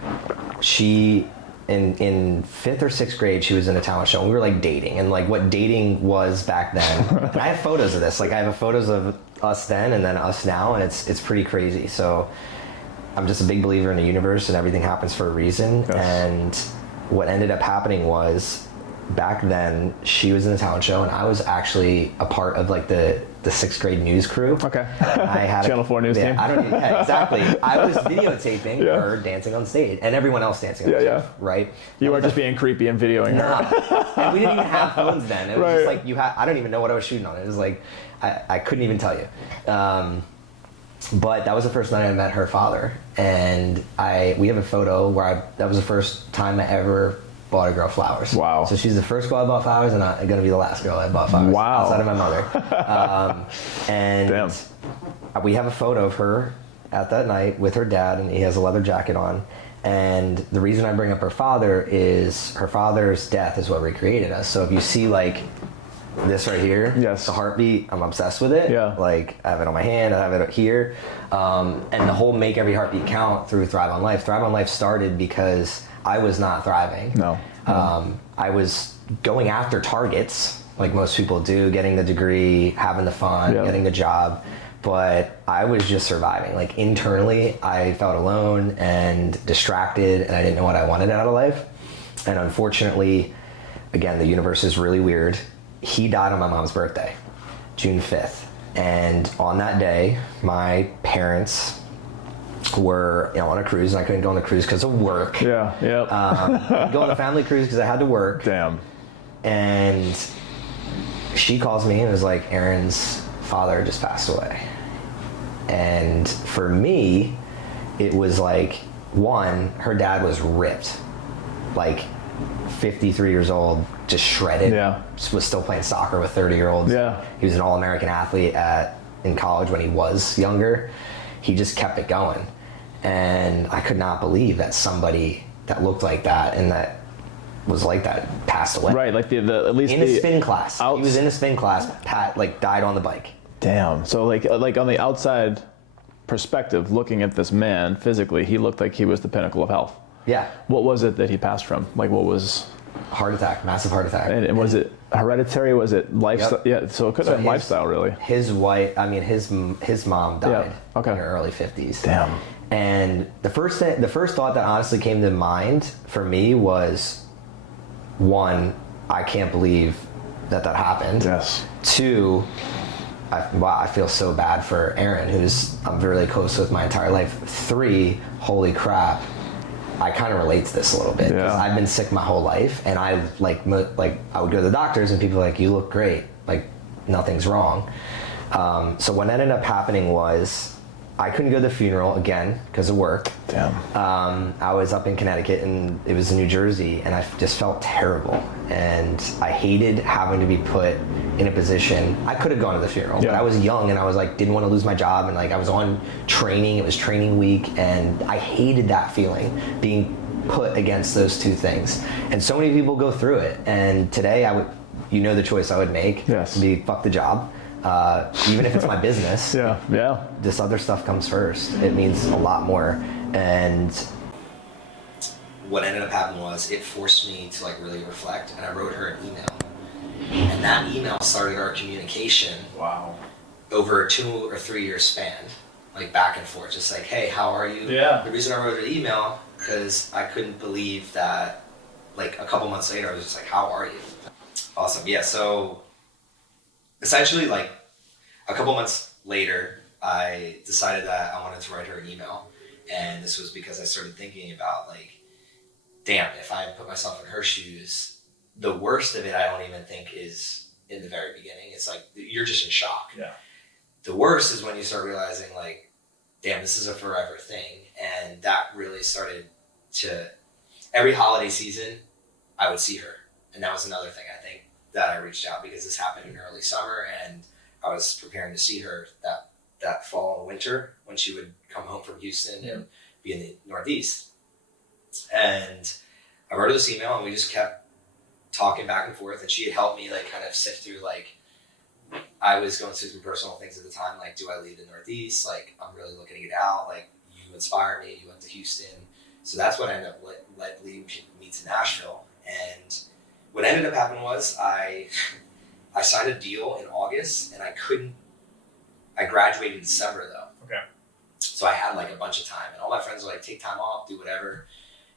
she... In 5th or 6th grade, she was in a talent show, and we were like dating, and like what dating was back then. And I have photos of this. Like I have photos of us then and then us now, and it's pretty crazy. So I'm just a big believer in the universe, and everything happens for a reason. Yes. And what ended up happening was, back then she was in the talent show, and I was actually a part of like the 6th grade news crew. Okay. I had Channel 4 news team. Exactly. I was videotaping her dancing on stage, and everyone else dancing on stage, right? You weren't just being creepy and videoing her. And we didn't even have phones then. It was just like I don't even know what I was shooting on. It was like I couldn't even tell you. But that was the first night I met her father, and we have a photo where that was the first time I ever bought a girl flowers. Wow. So she's the first girl I bought flowers, and I'm going to be the last girl I bought flowers. Wow. Outside of my mother. And damn. We have a photo of her at that night with her dad, and he has a leather jacket on. And the reason I bring up her father is her father's death is what recreated us. So if you see like this right here, yes, the heartbeat, I'm obsessed with it. Yeah. Like I have it on my hand, I have it here. And the whole Make Every Heartbeat Count through Thrive on Life. Thrive on Life started because I was not thriving. No. I was going after targets, like most people do, getting the degree, having the fun, getting the job, but I was just surviving. Like internally, I felt alone and distracted, and I didn't know what I wanted out of life. And unfortunately, again, the universe is really weird. He died on my mom's birthday, June 5th. And on that day, my parents were on a cruise, and I couldn't go on the cruise because of work. Yeah, yep. Go on a family cruise because I had to work. Damn. And she calls me and was like, Aaron's father just passed away. And for me, it was like, one, her dad was ripped. Like 53 years old, just shredded. Yeah. Was still playing soccer with 30-year-olds. Yeah. He was an All-American athlete in college when he was younger. He just kept it going. And I could not believe that somebody that looked like that and that was like that passed away. Right, like at least in a spin class. He was in a spin class. Pat died on the bike. Damn. So like on the outside perspective, looking at this man physically, he looked like he was the pinnacle of health. Yeah. What was it that he passed from? Like what was? Heart attack, massive heart attack. And was it hereditary? Was it lifestyle? Yep. Yeah. So it could have been lifestyle, really. His wife, his mom died in her early 50s. Damn. And the first thought that honestly came to mind for me was, one, I can't believe that happened. Yes. Two, I feel so bad for Aaron, I'm really close with my entire life. Three, holy crap, I kind of relate to this a little bit because I've been sick my whole life, and I I would go to the doctors and people were like, you look great, like nothing's wrong. So what ended up happening was I couldn't go to the funeral again because of work. Damn. I was up in Connecticut and it was in New Jersey, and I just felt terrible. And I hated having to be put in a position. I could have gone to the funeral, but I was young and I was like, didn't want to lose my job. And like, I was on training, it was training week, and I hated that feeling, being put against those two things. And so many people go through it. And today the choice I would make would be fuck the job. Even if it's my business, this other stuff comes first. It means a lot more. And what ended up happening was it forced me to like really reflect, and I wrote her an email. And that email started our communication over a 2 or 3 year span, like back and forth, just like, hey, how are you? The reason I wrote an email, because I couldn't believe that like a couple months later, I was just like, how are you? Awesome. Yeah. So essentially, like a couple months later, I decided that I wanted to write her an email. And this was because I started thinking about like, damn, if I put myself in her shoes, the worst of it, I don't even think is in the very beginning. It's like, you're just in shock. Yeah. The worst is when you start realizing like, damn, this is a forever thing. And that really started to, every holiday season, I would see her. And that was another thing I think that I reached out, because this happened in early summer and I was preparing to see her that fall and winter when she would come home from Houston and be in the Northeast. And I wrote her this email and we just kept talking back and forth, and she had helped me like kind of sift through, like, I was going through some personal things at the time, like, do I leave the Northeast? Like, I'm really looking to get out. Like, you inspire me. You went to Houston. So that's what ended up leading me to Nashville. And what ended up happening was I signed a deal in August, and I graduated in December though. Okay. So I had like a bunch of time, and all my friends were like, take time off, do whatever.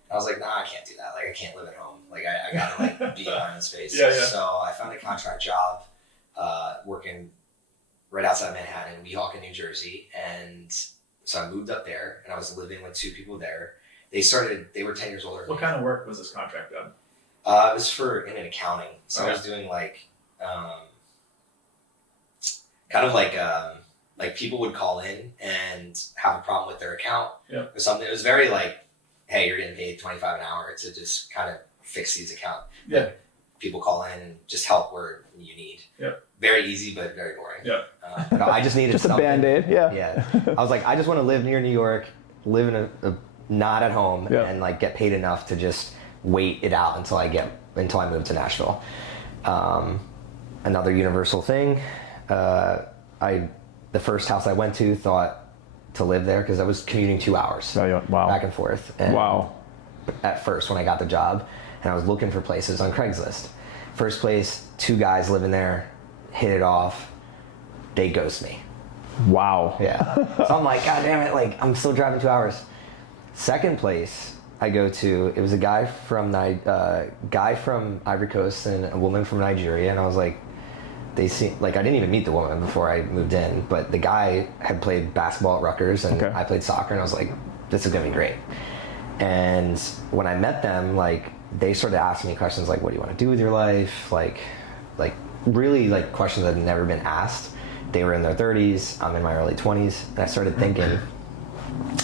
And I was like, nah, I can't do that. Like, I can't live at home. Like, I gotta like be in my own space. So I found a contract job working right outside Manhattan, Weehawken, New Jersey. And so I moved up there, and I was living with 2 people there. They were 10 years older. What kind of work was this contract job? It was in accounting. So I was doing like, kind of like people would call in and have a problem with their account or something. It was very like, hey, you're getting paid $25 an hour to just kind of fix these accounts. Yeah. People call in and just help where you need. Yeah. Very easy, but very boring. Yeah. I just needed just something. A Band-Aid. Yeah. Yeah. I was like, I just want to live near New York, live in a not at home, and like get paid enough to just wait it out until I move to Nashville. Another universal thing. The first house I went to thought to live there because I was commuting 2 hours back and forth. And at first when I got the job, and I was looking for places on Craigslist. First place, 2 guys living there, hit it off. They ghost me. Wow. Yeah. So I'm like, God damn it, like I'm still driving 2 hours. Second place I go to, it was a guy from Ivory Coast and a woman from Nigeria, and I was like, they seem like, I didn't even meet the woman before I moved in, but the guy had played basketball at Rutgers and I played soccer, and I was like, this is gonna be great. And when I met them, like they started asking me questions like, what do you want to do with your life? Like really like questions that had never been asked. They were in their 30s, I'm in my early 20s, and I started thinking,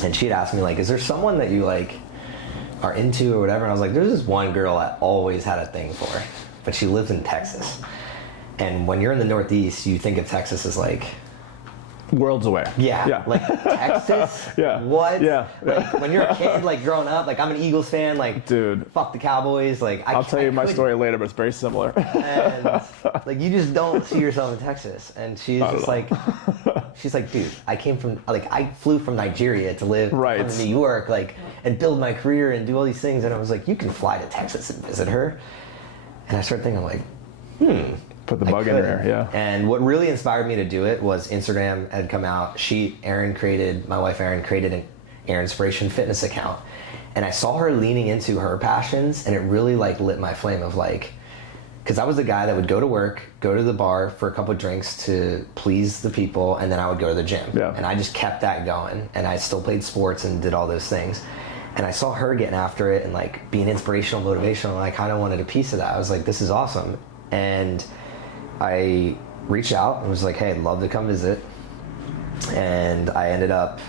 and she'd asked me like, is there someone that you like are into or whatever? And I was like, there's this one girl I always had a thing for, but she lives in Texas. And when you're in the Northeast, you think of Texas as like worlds away. Yeah. Like Texas. What? Yeah. Like when you're a kid, like growing up, like I'm an Eagles fan. Like, dude, fuck the Cowboys. Like I'll tell you my story later, but it's very similar. And like you just don't see yourself in Texas. And she's just like, she's like, dude, I flew from Nigeria to live in New York, like, and build my career and do all these things. And I was like, you can fly to Texas and visit her. And I started thinking, like, put the bug in there, yeah. And what really inspired me to do it was Instagram had come out. My wife Erin created an Erinspiration fitness account. And I saw her leaning into her passions, and it really like lit my flame of like, because I was the guy that would go to work, go to the bar for a couple of drinks to please the people, and then I would go to the gym. Yeah. And I just kept that going. And I still played sports and did all those things. And I saw her getting after it and like being inspirational, motivational, and I kind of wanted a piece of that. I was like, this is awesome. And I reached out and was like, hey, I'd love to come visit. and I ended up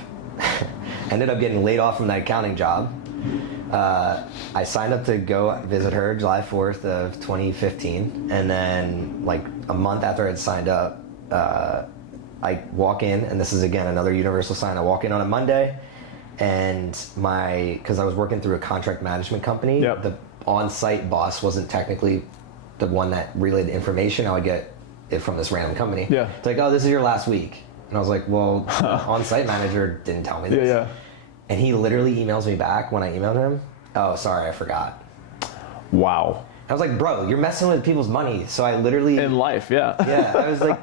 getting laid off from that accounting job. I signed up to go visit her July 4th of 2015, and then like a month after I'd signed up, I walk in, and this is again another universal sign. I walk in on a Monday, and because I was working through a contract management company, the on-site boss wasn't technically the one that relayed the information. I would get it from this random company. Yeah. It's like, oh, this is your last week. And I was like, well, the on-site manager didn't tell me this. Yeah. And he literally emails me back when I emailed him, oh, sorry, I forgot. Wow. I was like, bro, you're messing with people's money. So I literally... In life, yeah. Yeah, I was like,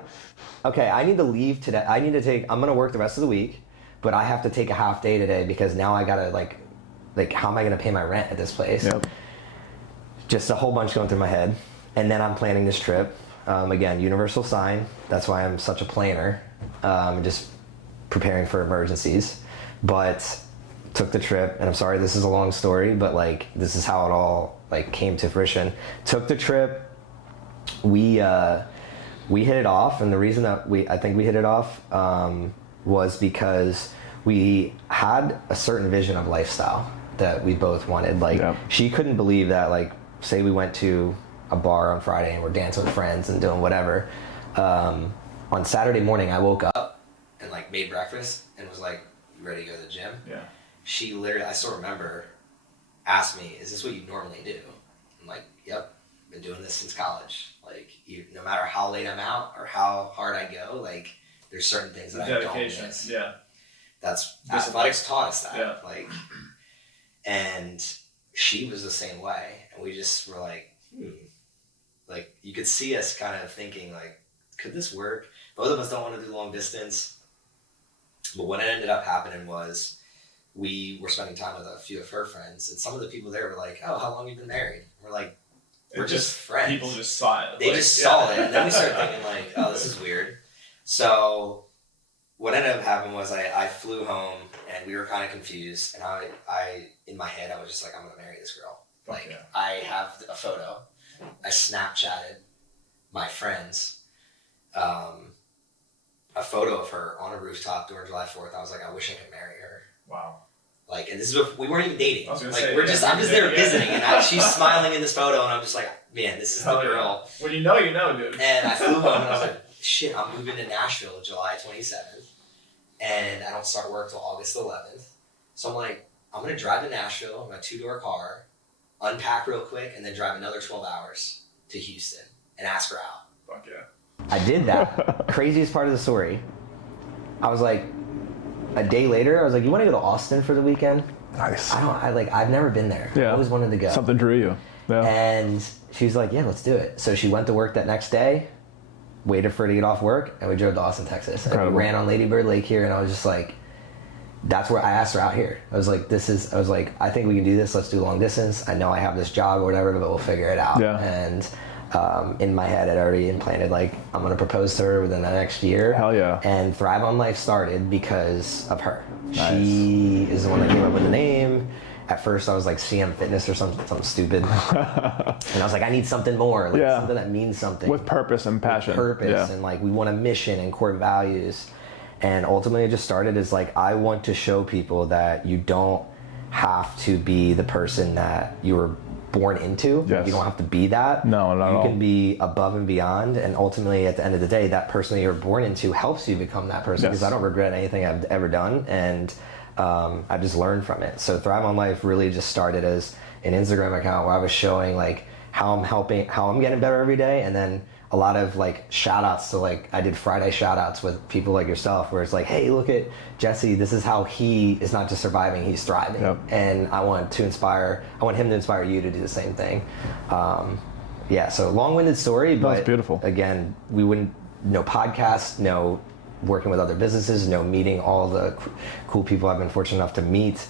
okay, I need to leave today. I'm going to work the rest of the week, but I have to take a half day today because now I got to like, how am I going to pay my rent at this place? Yep. Just a whole bunch going through my head. And then I'm planning this trip. Again, universal sign. That's why I'm such a planner. Just preparing for emergencies. But took the trip, and I'm sorry this is a long story, but like this is how it all like came to fruition. Took the trip. We hit it off, and the reason that I think we hit it off was because we had a certain vision of lifestyle that we both wanted. Like she couldn't believe that, like, say we went to a bar on Friday and we're dancing with friends and doing whatever. On Saturday morning, I woke up and like made breakfast and was like, "You ready to go to the gym?" Yeah. She literally, I still remember, asked me, "Is this what you normally do?" I'm like, "Yep, been doing this since college. Like, no matter how late I'm out or how hard I go, like, there's certain things that I don't miss." Yeah. That's athletics taught us that. Yeah. Like, and she was the same way, and we just were like, like you could see us kind of thinking like, could this work? Both of us don't want to do long distance, but what ended up happening was we were spending time with a few of her friends, and some of the people there were like, "Oh, how long have you been married?" We're like, "We're just friends." People just saw it. They just saw it, and then we started thinking like, "Oh, this is weird." So what ended up happening was I flew home, and we were kind of confused, and I in my head I was just like, "I'm gonna marry this girl." Like, I have a photo. I Snapchatted my friends a photo of her on a rooftop during July 4th. I was like, I wish I could marry her. Wow. Like, and this is we weren't even dating. I was gonna like, say, I'm just there visiting, and she's smiling in this photo, and I'm just like, man, this is the girl. When you know, dude. And I flew home, and I was like, shit, I'm moving to Nashville July 27th, and I don't start work till August 11th. So I'm like, I'm gonna drive to Nashville in my 2-door car, unpack real quick, and then drive another 12 hours to Houston and ask her out. Fuck yeah. I did that. Craziest part of the story. I was like, a day later, I was like, "You want to go to Austin for the weekend?" Nice. I've never been there. Yeah. I always wanted to go. Something drew you. Yeah. And she was like, "Yeah, let's do it." So she went to work that next day, waited for her to get off work, and we drove to Austin, Texas. And we ran on Lady Bird Lake here, and I was just like, that's where I asked her out here. I was like, I think we can do this. Let's do long distance. I know I have this job or whatever, but we'll figure it out. Yeah. And in my head, I'd already implanted, like, I'm going to propose to her within the next year. Hell yeah. And Thrive on Life started because of her. Nice. She is the one that came up with the name. At first, I was like CM Fitness or something stupid. And I was like, I need something more. Like, something that means something. With purpose and passion. With purpose. Yeah. And, like, we want a mission and core values. And ultimately, it just started as, like, I want to show people that you don't have to be the person that you were born into. Yes. You don't have to be that. No, not at all. You can be above and beyond, and ultimately at the end of the day, that person that you're born into helps you become that person. Because I don't regret anything I've ever done, and I've just learned from it. So Thrive on Life really just started as an Instagram account where I was showing, like, how I'm getting better every day, and then a lot of, like, shout outs. So, like, I did Friday shout outs with people like yourself, where it's like, hey, look at Jesse, this is how he is not just surviving, he's thriving. Yep. And I want him to inspire you to do the same thing. So long-winded story, but that's beautiful. Again, we wouldn't, no podcast, no working with other businesses, no meeting all the cool people I've been fortunate enough to meet,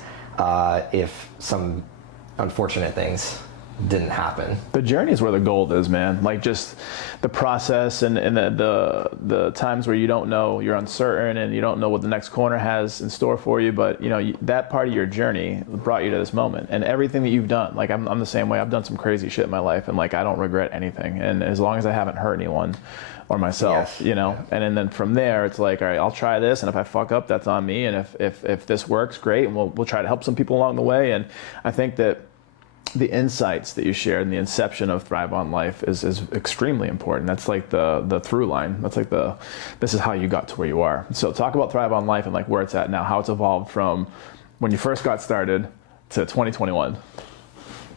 if some unfortunate things didn't happen. The journey is where the gold is, man. Like just the process and the times where you don't know, you're uncertain and you don't know what the next corner has in store for you. But you know, that part of your journey brought you to this moment, and everything that you've done. Like I'm the same way. I've done some crazy shit in my life, and like I don't regret anything. And as long as I haven't hurt anyone or myself, Yes. you know. And then from there, it's like, all right, I'll try this, and if I fuck up, that's on me. And if this works, great, and we'll try to help some people along the way. And I think that the insights that you shared in the inception of Thrive on Life is extremely important. That's like the through line. That's like this is how you got to where you are. So talk about Thrive on Life and like where it's at now, how it's evolved from when you first got started to 2021.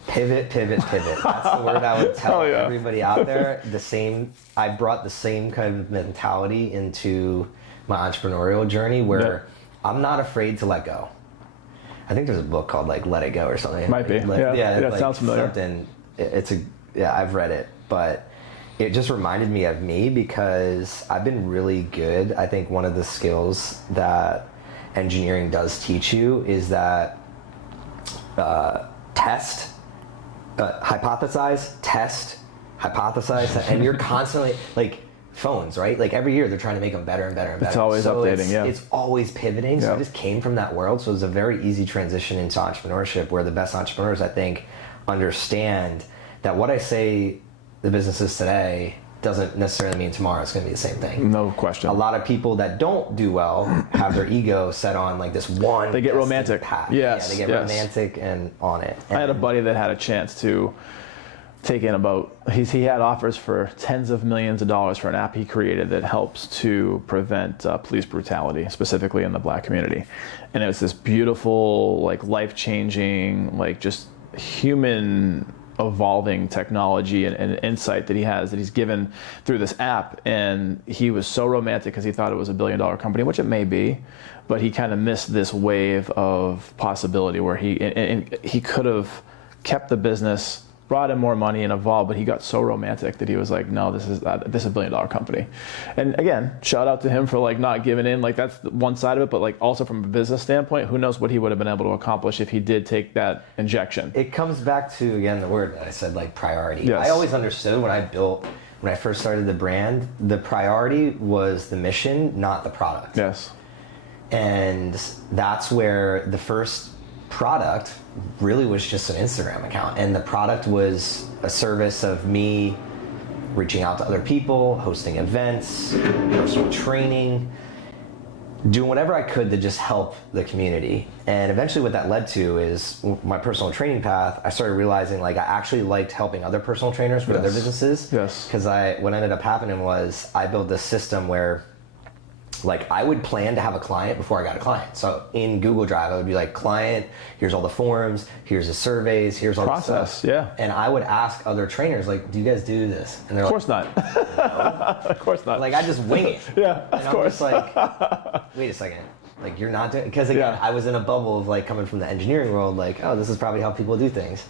Pivot. That's the word I would tell everybody out there. I brought the same kind of mentality into my entrepreneurial journey where I'm not afraid to let go. I think there's a book called like Let It Go or something. Might be. It like sounds familiar. I've read it, but it just reminded me of me because I've been really good. I think one of the skills that engineering does teach you is that test, hypothesize, and you're constantly like phones, right? Like every year they're trying to make them better and better and better. It's always updating, It's always pivoting. So I just came from that world. So it was a very easy transition into entrepreneurship where the best entrepreneurs, I think, understand that what I say the business is today doesn't necessarily mean tomorrow it's going to be the same thing. No question. A lot of people that don't do well have their ego set on like this one. They get romantic. Path. Yes. Yeah, they get romantic and on it. And I had a buddy that had a chance to take in he had offers for tens of millions of dollars for an app he created that helps to prevent police brutality, specifically in the Black community. And it was this beautiful, like life-changing, like just human evolving technology and insight that he's given through this app. And he was so romantic because he thought it was $1 billion company, which it may be, but he kind of missed this wave of possibility where he could have kept the business, brought in more money and evolved, but he got so romantic that he was like, no, this is a $1 billion company. And again, shout out to him for like not giving in. Like that's one side of it, but like also from a business standpoint, who knows what he would have been able to accomplish if he did take that injection. It comes back to, again, the word that I said, like priority. Yes. I always understood when I first started the brand, the priority was the mission, not the product. Yes. And that's where the first product really was just an Instagram account, and the product was a service of me reaching out to other people, hosting events, personal training, doing whatever I could to just help the community. And eventually what that led to is my personal training path. I started realizing like I actually liked helping other personal trainers with their businesses. Yes. Because what ended up happening was I built this system where like I would plan to have a client before I got a client. So in Google Drive, I would be like, client, here's all the forms, here's the surveys, here's all the stuff. Yeah. And I would ask other trainers, like, do you guys do this? And they're Of course like, not. no. Of course not. Like I just wing it. Yeah, and of course. I'm just like, wait a second. Like you're not doing, because again, I was in a bubble of like coming from the engineering world, like, oh, this is probably how people do things.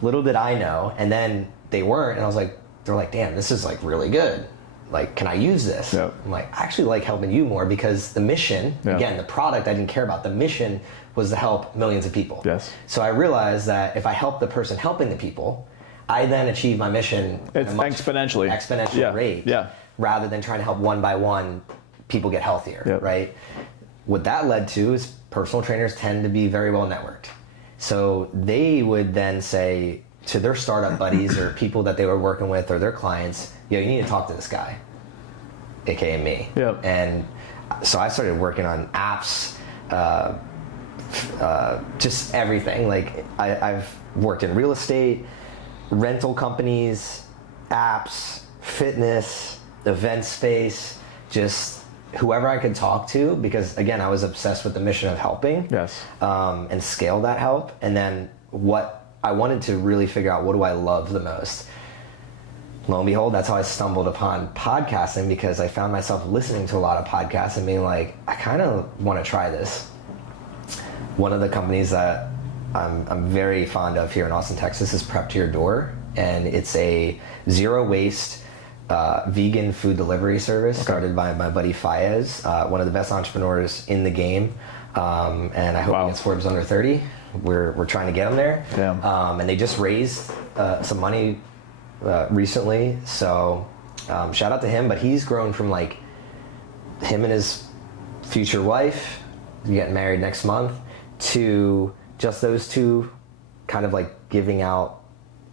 Little did I know. And then they weren't, and I was like, they're like, damn, this is like really good. Like, can I use this? Yep. I'm like, I actually like helping you more because the mission, again, the product I didn't care about. The mission was to help millions of people. Yes. So I realized that if I help the person helping the people, I then achieve my mission It's at a much exponential rate. Yeah. Rather than trying to help one by one people get healthier, right? What that led to is personal trainers tend to be very well networked. So they would then say to their startup buddies or people that they were working with or their clients, yo, you need to talk to this guy, aka me. Yep. And so I started working on apps, just everything. Like I've worked in real estate, rental companies, apps, fitness, event space, just whoever I could talk to, because again, I was obsessed with the mission of helping. Yes. And scale that help. And then what I wanted to really figure out, what do I love the most? Lo and behold, that's how I stumbled upon podcasting, because I found myself listening to a lot of podcasts and being like, I kind of want to try this. One of the companies that I'm very fond of here in Austin, Texas is Prep to Your Door, and it's a zero waste vegan food delivery service started by my buddy Fayez, one of the best entrepreneurs in the game, and I hope he gets Forbes under 30. we're trying to get him there. And they just raised some money recently, so shout out to him. But he's grown from like him and his future wife getting married next month to just those two kind of like giving out,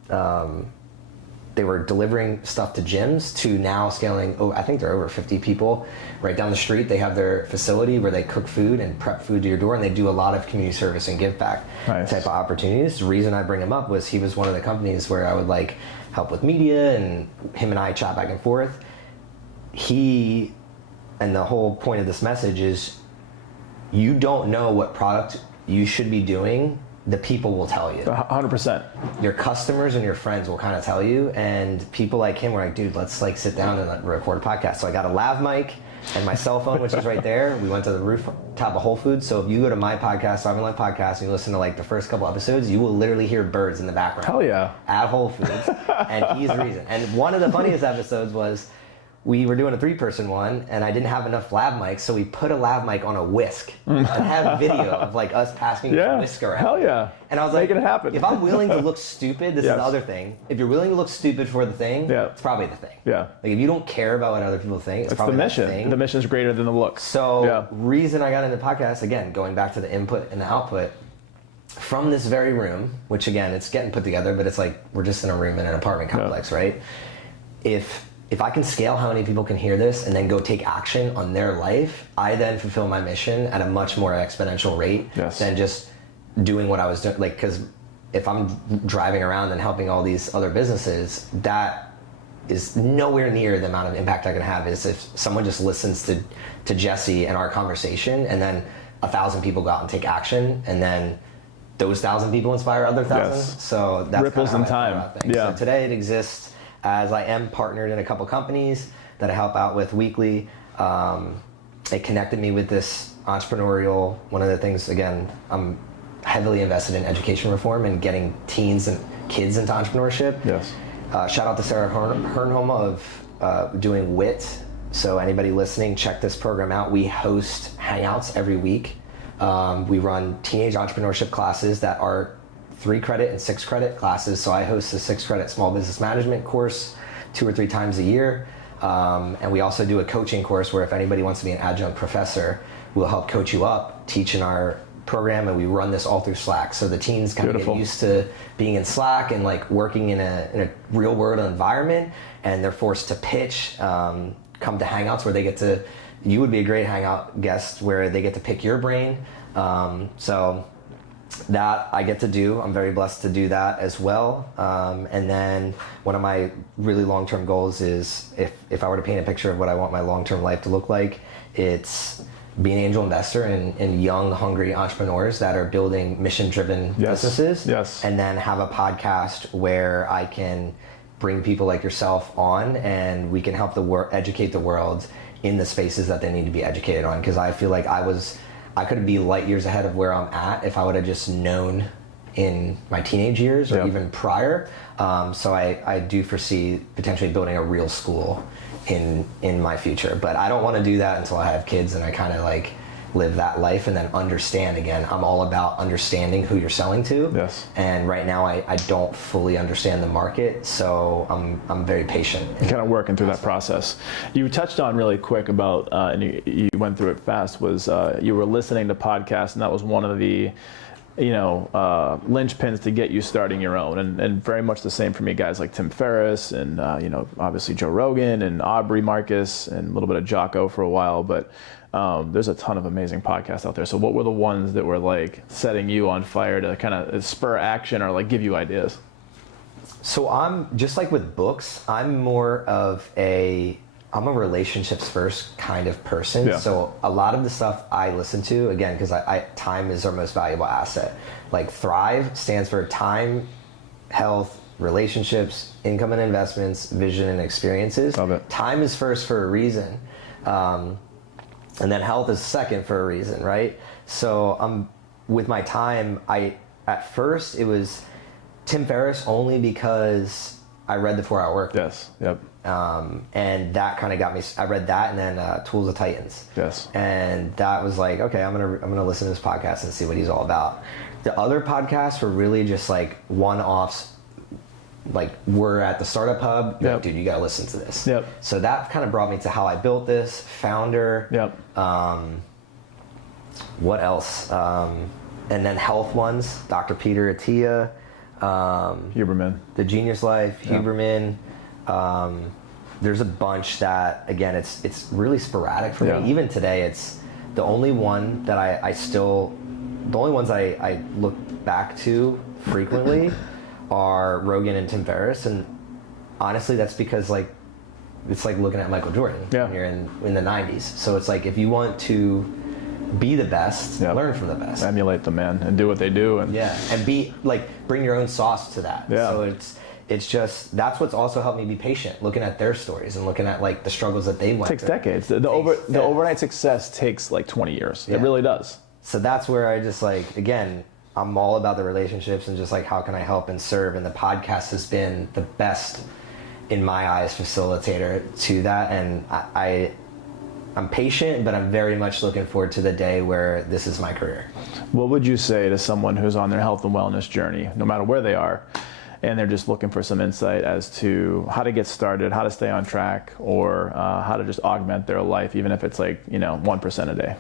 they were delivering stuff to gyms to now scaling. Oh, I think they're over 50 people right down the street. They have their facility where they cook food and prep food to your door, and they do a lot of community service and give back type of opportunities. The reason I bring him up was he was one of the companies where I would like help with media, and him and I chat back and forth. And the whole point of this message is you don't know what product you should be doing. The people will tell you. 100%. Your customers and your friends will kind of tell you, and people like him were like, dude, let's like sit down and record a podcast. So I got a lav mic and my cell phone, which is right there. We went to the rooftop of Whole Foods. So if you go to my podcast, Surviving Life Podcast, and you listen to like the first couple episodes, you will literally hear birds in the background. Hell yeah. At Whole Foods. And he's the reason. And one of the funniest episodes was we were doing a 3-person one, and I didn't have enough lav mics, so we put a lav mic on a whisk and have video of like us passing a whisk around. Hell yeah. And I was like, make it happen. If I'm willing to look stupid, this is the other thing. If you're willing to look stupid for the thing, it's probably the thing. Yeah. Like if you don't care about what other people think, it's That's probably the mission. The thing. The mission is greater than the looks. So reason I got into podcasts, again, going back to the input and the output, from this very room, which again, it's getting put together, but it's like we're just in a room in an apartment complex, right? If I can scale how many people can hear this and then go take action on their life, I then fulfill my mission at a much more exponential rate than just doing what I was doing. Like, because if I'm driving around and helping all these other businesses, that is nowhere near the amount of impact I can have is if someone just listens to Jesse and our conversation, and then 1,000 people go out and take action, and then those 1,000 people inspire other 1,000. So that's ripples in time. So today it exists as I am partnered in a couple companies that I help out with weekly. It connected me with this entrepreneurial, one of the things, again, I'm heavily invested in education reform and getting teens and kids into entrepreneurship. Yes. Shout out to Sarah Hernholm of doing WIT. So anybody listening, check this program out. We host hangouts every week. We run teenage entrepreneurship classes that are 3-credit and 6-credit classes. So I host a 6-credit small business management course 2 or 3 times a year. And we also do a coaching course where if anybody wants to be an adjunct professor, we'll help coach you up, teach in our program, and we run this all through Slack. So the teens kind of get used to being in Slack and like working in a real world environment, and they're forced to pitch, come to hangouts where they get to, you would be a great hangout guest where they get to pick your brain. So that I get to do. I'm very blessed to do that as well. And then one of my really long-term goals is if I were to paint a picture of what I want my long-term life to look like, it's be an angel investor in young, hungry entrepreneurs that are building mission-driven businesses. Yes. And then have a podcast where I can bring people like yourself on, and we can help educate the world in the spaces that they need to be educated on. Because I feel like I could be light years ahead of where I'm at if I would have just known in my teenage years or even prior. So I do foresee potentially building a real school in my future. But I don't want to do that until I have kids and I kind of like live that life and then understand. Again, I'm all about understanding who you're selling to. Yes. And right now I don't fully understand the market, so I'm very patient. Kind of working through that process. You touched on really quick about, and you went through it fast, was you were listening to podcasts, and that was one of the linchpins to get you starting your own, and very much the same for me, guys like Tim Ferriss and obviously Joe Rogan and Aubrey Marcus and a little bit of Jocko for a while, but there's a ton of amazing podcasts out there. So what were the ones that were like setting you on fire to kind of spur action or like give you ideas? So I'm just like with books, I'm more of I'm a relationships first kind of person. Yeah. So a lot of the stuff I listen to, again, because time is our most valuable asset. Like Thrive stands for time, health, relationships, income and investments, vision and experiences. Love it. Time is first for a reason. And then health is second for a reason, right? So with my time, at first it was Tim Ferriss only because I read the 4-Hour Workweek. Yes. Yep. And that kind of got me. I read that, and then Tools of Titans. Yes. And that was like, okay, I'm gonna listen to this podcast and see what he's all about. The other podcasts were really just like one-offs. Like, we're at the Startup Hub. Yep. Like, dude, you gotta listen to this. Yep. So that kind of brought me to How I Built This, Founder. Yep. What else? And then health ones, Dr. Peter Attia. Huberman. The Genius Life, Yep. Huberman. There's a bunch that, again, it's really sporadic for me. Even today, it's the only one that the only ones I look back to frequently are Rogan and Tim Ferriss. And honestly, that's because like, it's like looking at Michael Jordan when you're in the 90s. So it's like, if you want to be the best, learn from the best. Emulate them, man, and do what they do. And and be like, bring your own sauce to that. So it's just, that's what's also helped me be patient, looking at their stories and looking at like the struggles that they went through. It takes decades. The overnight success takes like 20 years. It really does. So that's where I just like, again, I'm all about the relationships and just like, how can I help and serve? And the podcast has been the best, in my eyes, facilitator to that. And I'm patient, but I'm very much looking forward to the day where this is my career. What would you say to someone who's on their health and wellness journey, no matter where they are, and they're just looking for some insight as to how to get started, how to stay on track, or how to just augment their life, even if it's like, 1% a day?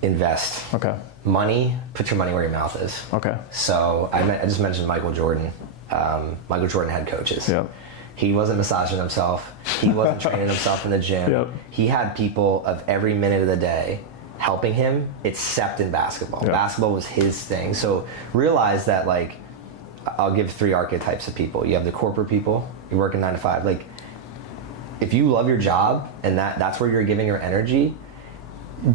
Invest. Okay. Money, put your money where your mouth is. Okay. So I just mentioned Michael Jordan. Michael Jordan had coaches. Yep. He wasn't massaging himself. He wasn't training himself in the gym. Yep. He had people of every minute of the day helping him, except in basketball. Yep. Basketball was his thing. So realize that, like, I'll give 3 archetypes of people. You have the corporate people, you're working 9 to 5. Like, if you love your job and that's where you're giving your energy,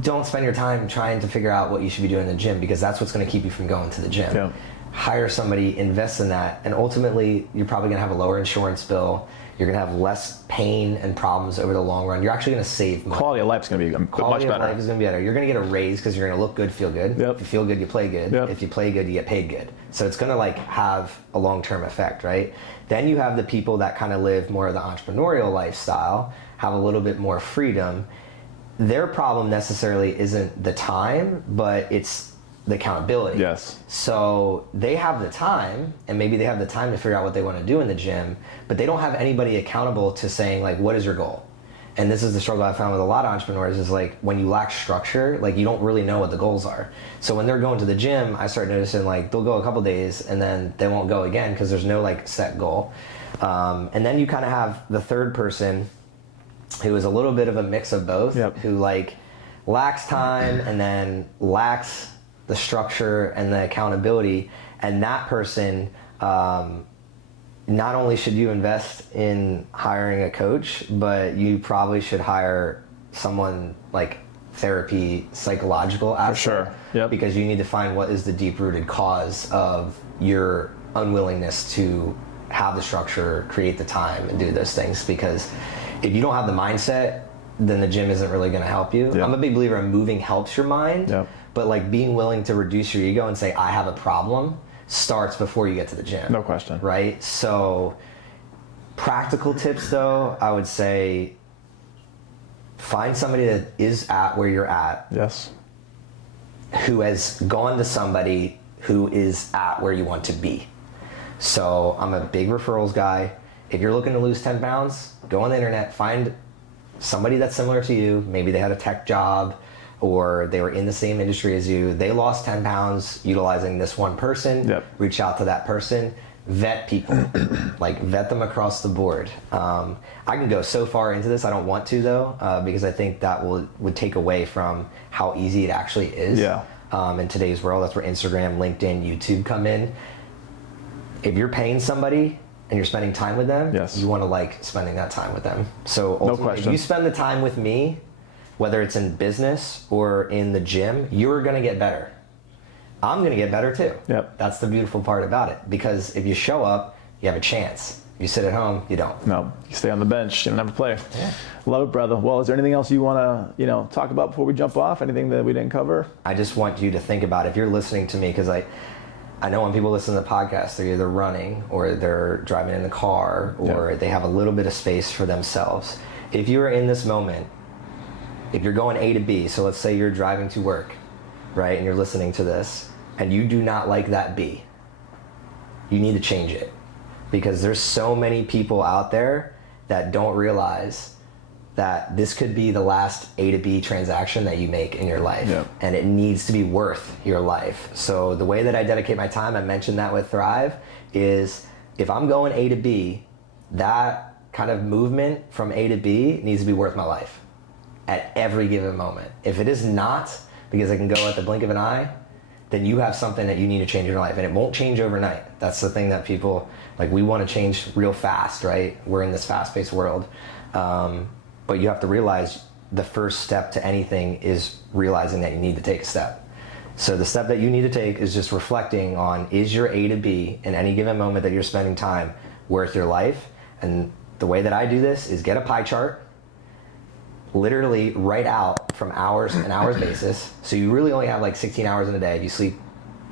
don't spend your time trying to figure out what you should be doing in the gym, because that's what's going to keep you from going to the gym. Yep. Hire somebody, invest in that, and ultimately you're probably going to have a lower insurance bill. You're going to have less pain and problems over the long run. You're actually going to save money. Quality of life's going to be much better. Quality of life is going to be better. You're going to get a raise because you're going to look good, feel good. Yep. If you feel good, you play good. Yep. If you play good, you get paid good. So it's going to like have a long-term effect, right? Then you have the people that kind of live more of the entrepreneurial lifestyle, have a little bit more freedom. Their problem necessarily isn't the time, but it's the accountability. Yes. So they have the time, and maybe they have the time to figure out what they want to do in the gym, but they don't have anybody accountable to saying, like, what is your goal? And this is the struggle I found with a lot of entrepreneurs, is like, when you lack structure, like, you don't really know what the goals are. So when they're going to the gym, I start noticing, like, they'll go a couple days and then they won't go again because there's no like set goal. And then you kind of have the third person who is a little bit of a mix of both, who like lacks time and then lacks the structure and the accountability. And that person, not only should you invest in hiring a coach, but you probably should hire someone like therapy, psychological aspect. For sure. Yep. Because you need to find what is the deep-rooted cause of your unwillingness to have the structure, create the time, and do those things. Because if you don't have the mindset, then the gym isn't really going to help you. Yep. I'm a big believer in moving helps your mind. Yep. But like being willing to reduce your ego and say, I have a problem, starts before you get to the gym. No question. Right? So practical tips though, I would say find somebody that is at where you're at. Yes. Who has gone to somebody who is at where you want to be. So I'm a big referrals guy. If you're looking to lose 10 pounds, go on the internet, find somebody that's similar to you. Maybe they had a tech job, or they were in the same industry as you. They lost 10 pounds utilizing this one person. Yep. Reach out to that person. Vet people. Like, vet them across the board. I can go so far into this. I don't want to, though, because I think that would take away from how easy it actually is. Yeah. In today's world. That's where Instagram, LinkedIn, YouTube come in. If you're paying somebody and you're spending time with them, you want to like spending that time with them. So ultimately, if you spend the time with me, whether it's in business or in the gym, you're going to get better. I'm going to get better too. Yep. That's the beautiful part about it. Because if you show up, you have a chance. If you sit at home, you don't. No, you stay on the bench. You don't have to play. Yeah. Love it, brother. Well, is there anything else you want to, talk about before we jump off? Anything that we didn't cover? I just want you to think about, if you're listening to me, because I I know when people listen to the podcast, they're either running or they're driving in the car or they have a little bit of space for themselves. If you are in this moment, if you're going A to B, so let's say you're driving to work, right, and you're listening to this, and you do not like that B, you need to change it. Because there's so many people out there that don't realize that this could be the last A to B transaction that you make in your life. Yep. And it needs to be worth your life. So the way that I dedicate my time, I mentioned that with Thrive, is if I'm going A to B, that kind of movement from A to B needs to be worth my life at every given moment. If it is not, because I can go at the blink of an eye, then you have something that you need to change in your life. And it won't change overnight. That's the thing that people, like, we want to change real fast, right? We're in this fast-paced world. But you have to realize the first step to anything is realizing that you need to take a step. So the step that you need to take is just reflecting on, is your A to B in any given moment that you're spending time worth your life? And the way that I do this is get a pie chart, literally write out from hours and hours basis. So you really only have like 16 hours in a day if you sleep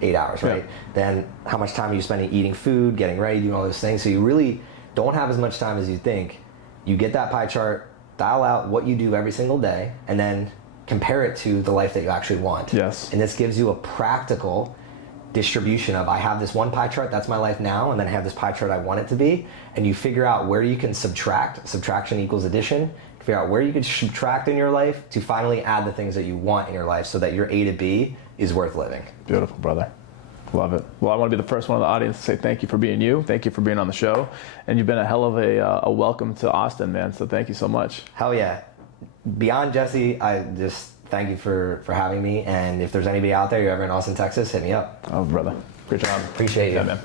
8 hours, right? Yeah. Then how much time are you spending eating food, getting ready, doing all those things? So you really don't have as much time as you think. You get that pie chart, dial out what you do every single day, and then compare it to the life that you actually want. Yes. And this gives you a practical distribution of, I have this one pie chart, that's my life now, and then I have this pie chart I want it to be, and you figure out where you can subtract. Subtraction equals addition. Figure out where you can subtract in your life to finally add the things that you want in your life so that your A to B is worth living. Beautiful, brother. Love it. Well, I want to be the first one in the audience to say thank you for being you. Thank you for being on the show. And you've been a hell of a welcome to Austin, man. So thank you so much. Hell yeah. Beyond Jesse, I just thank you for having me. And if there's anybody out there, you're ever in Austin, Texas, hit me up. Oh, brother. Great job. Appreciate you. Yeah, man.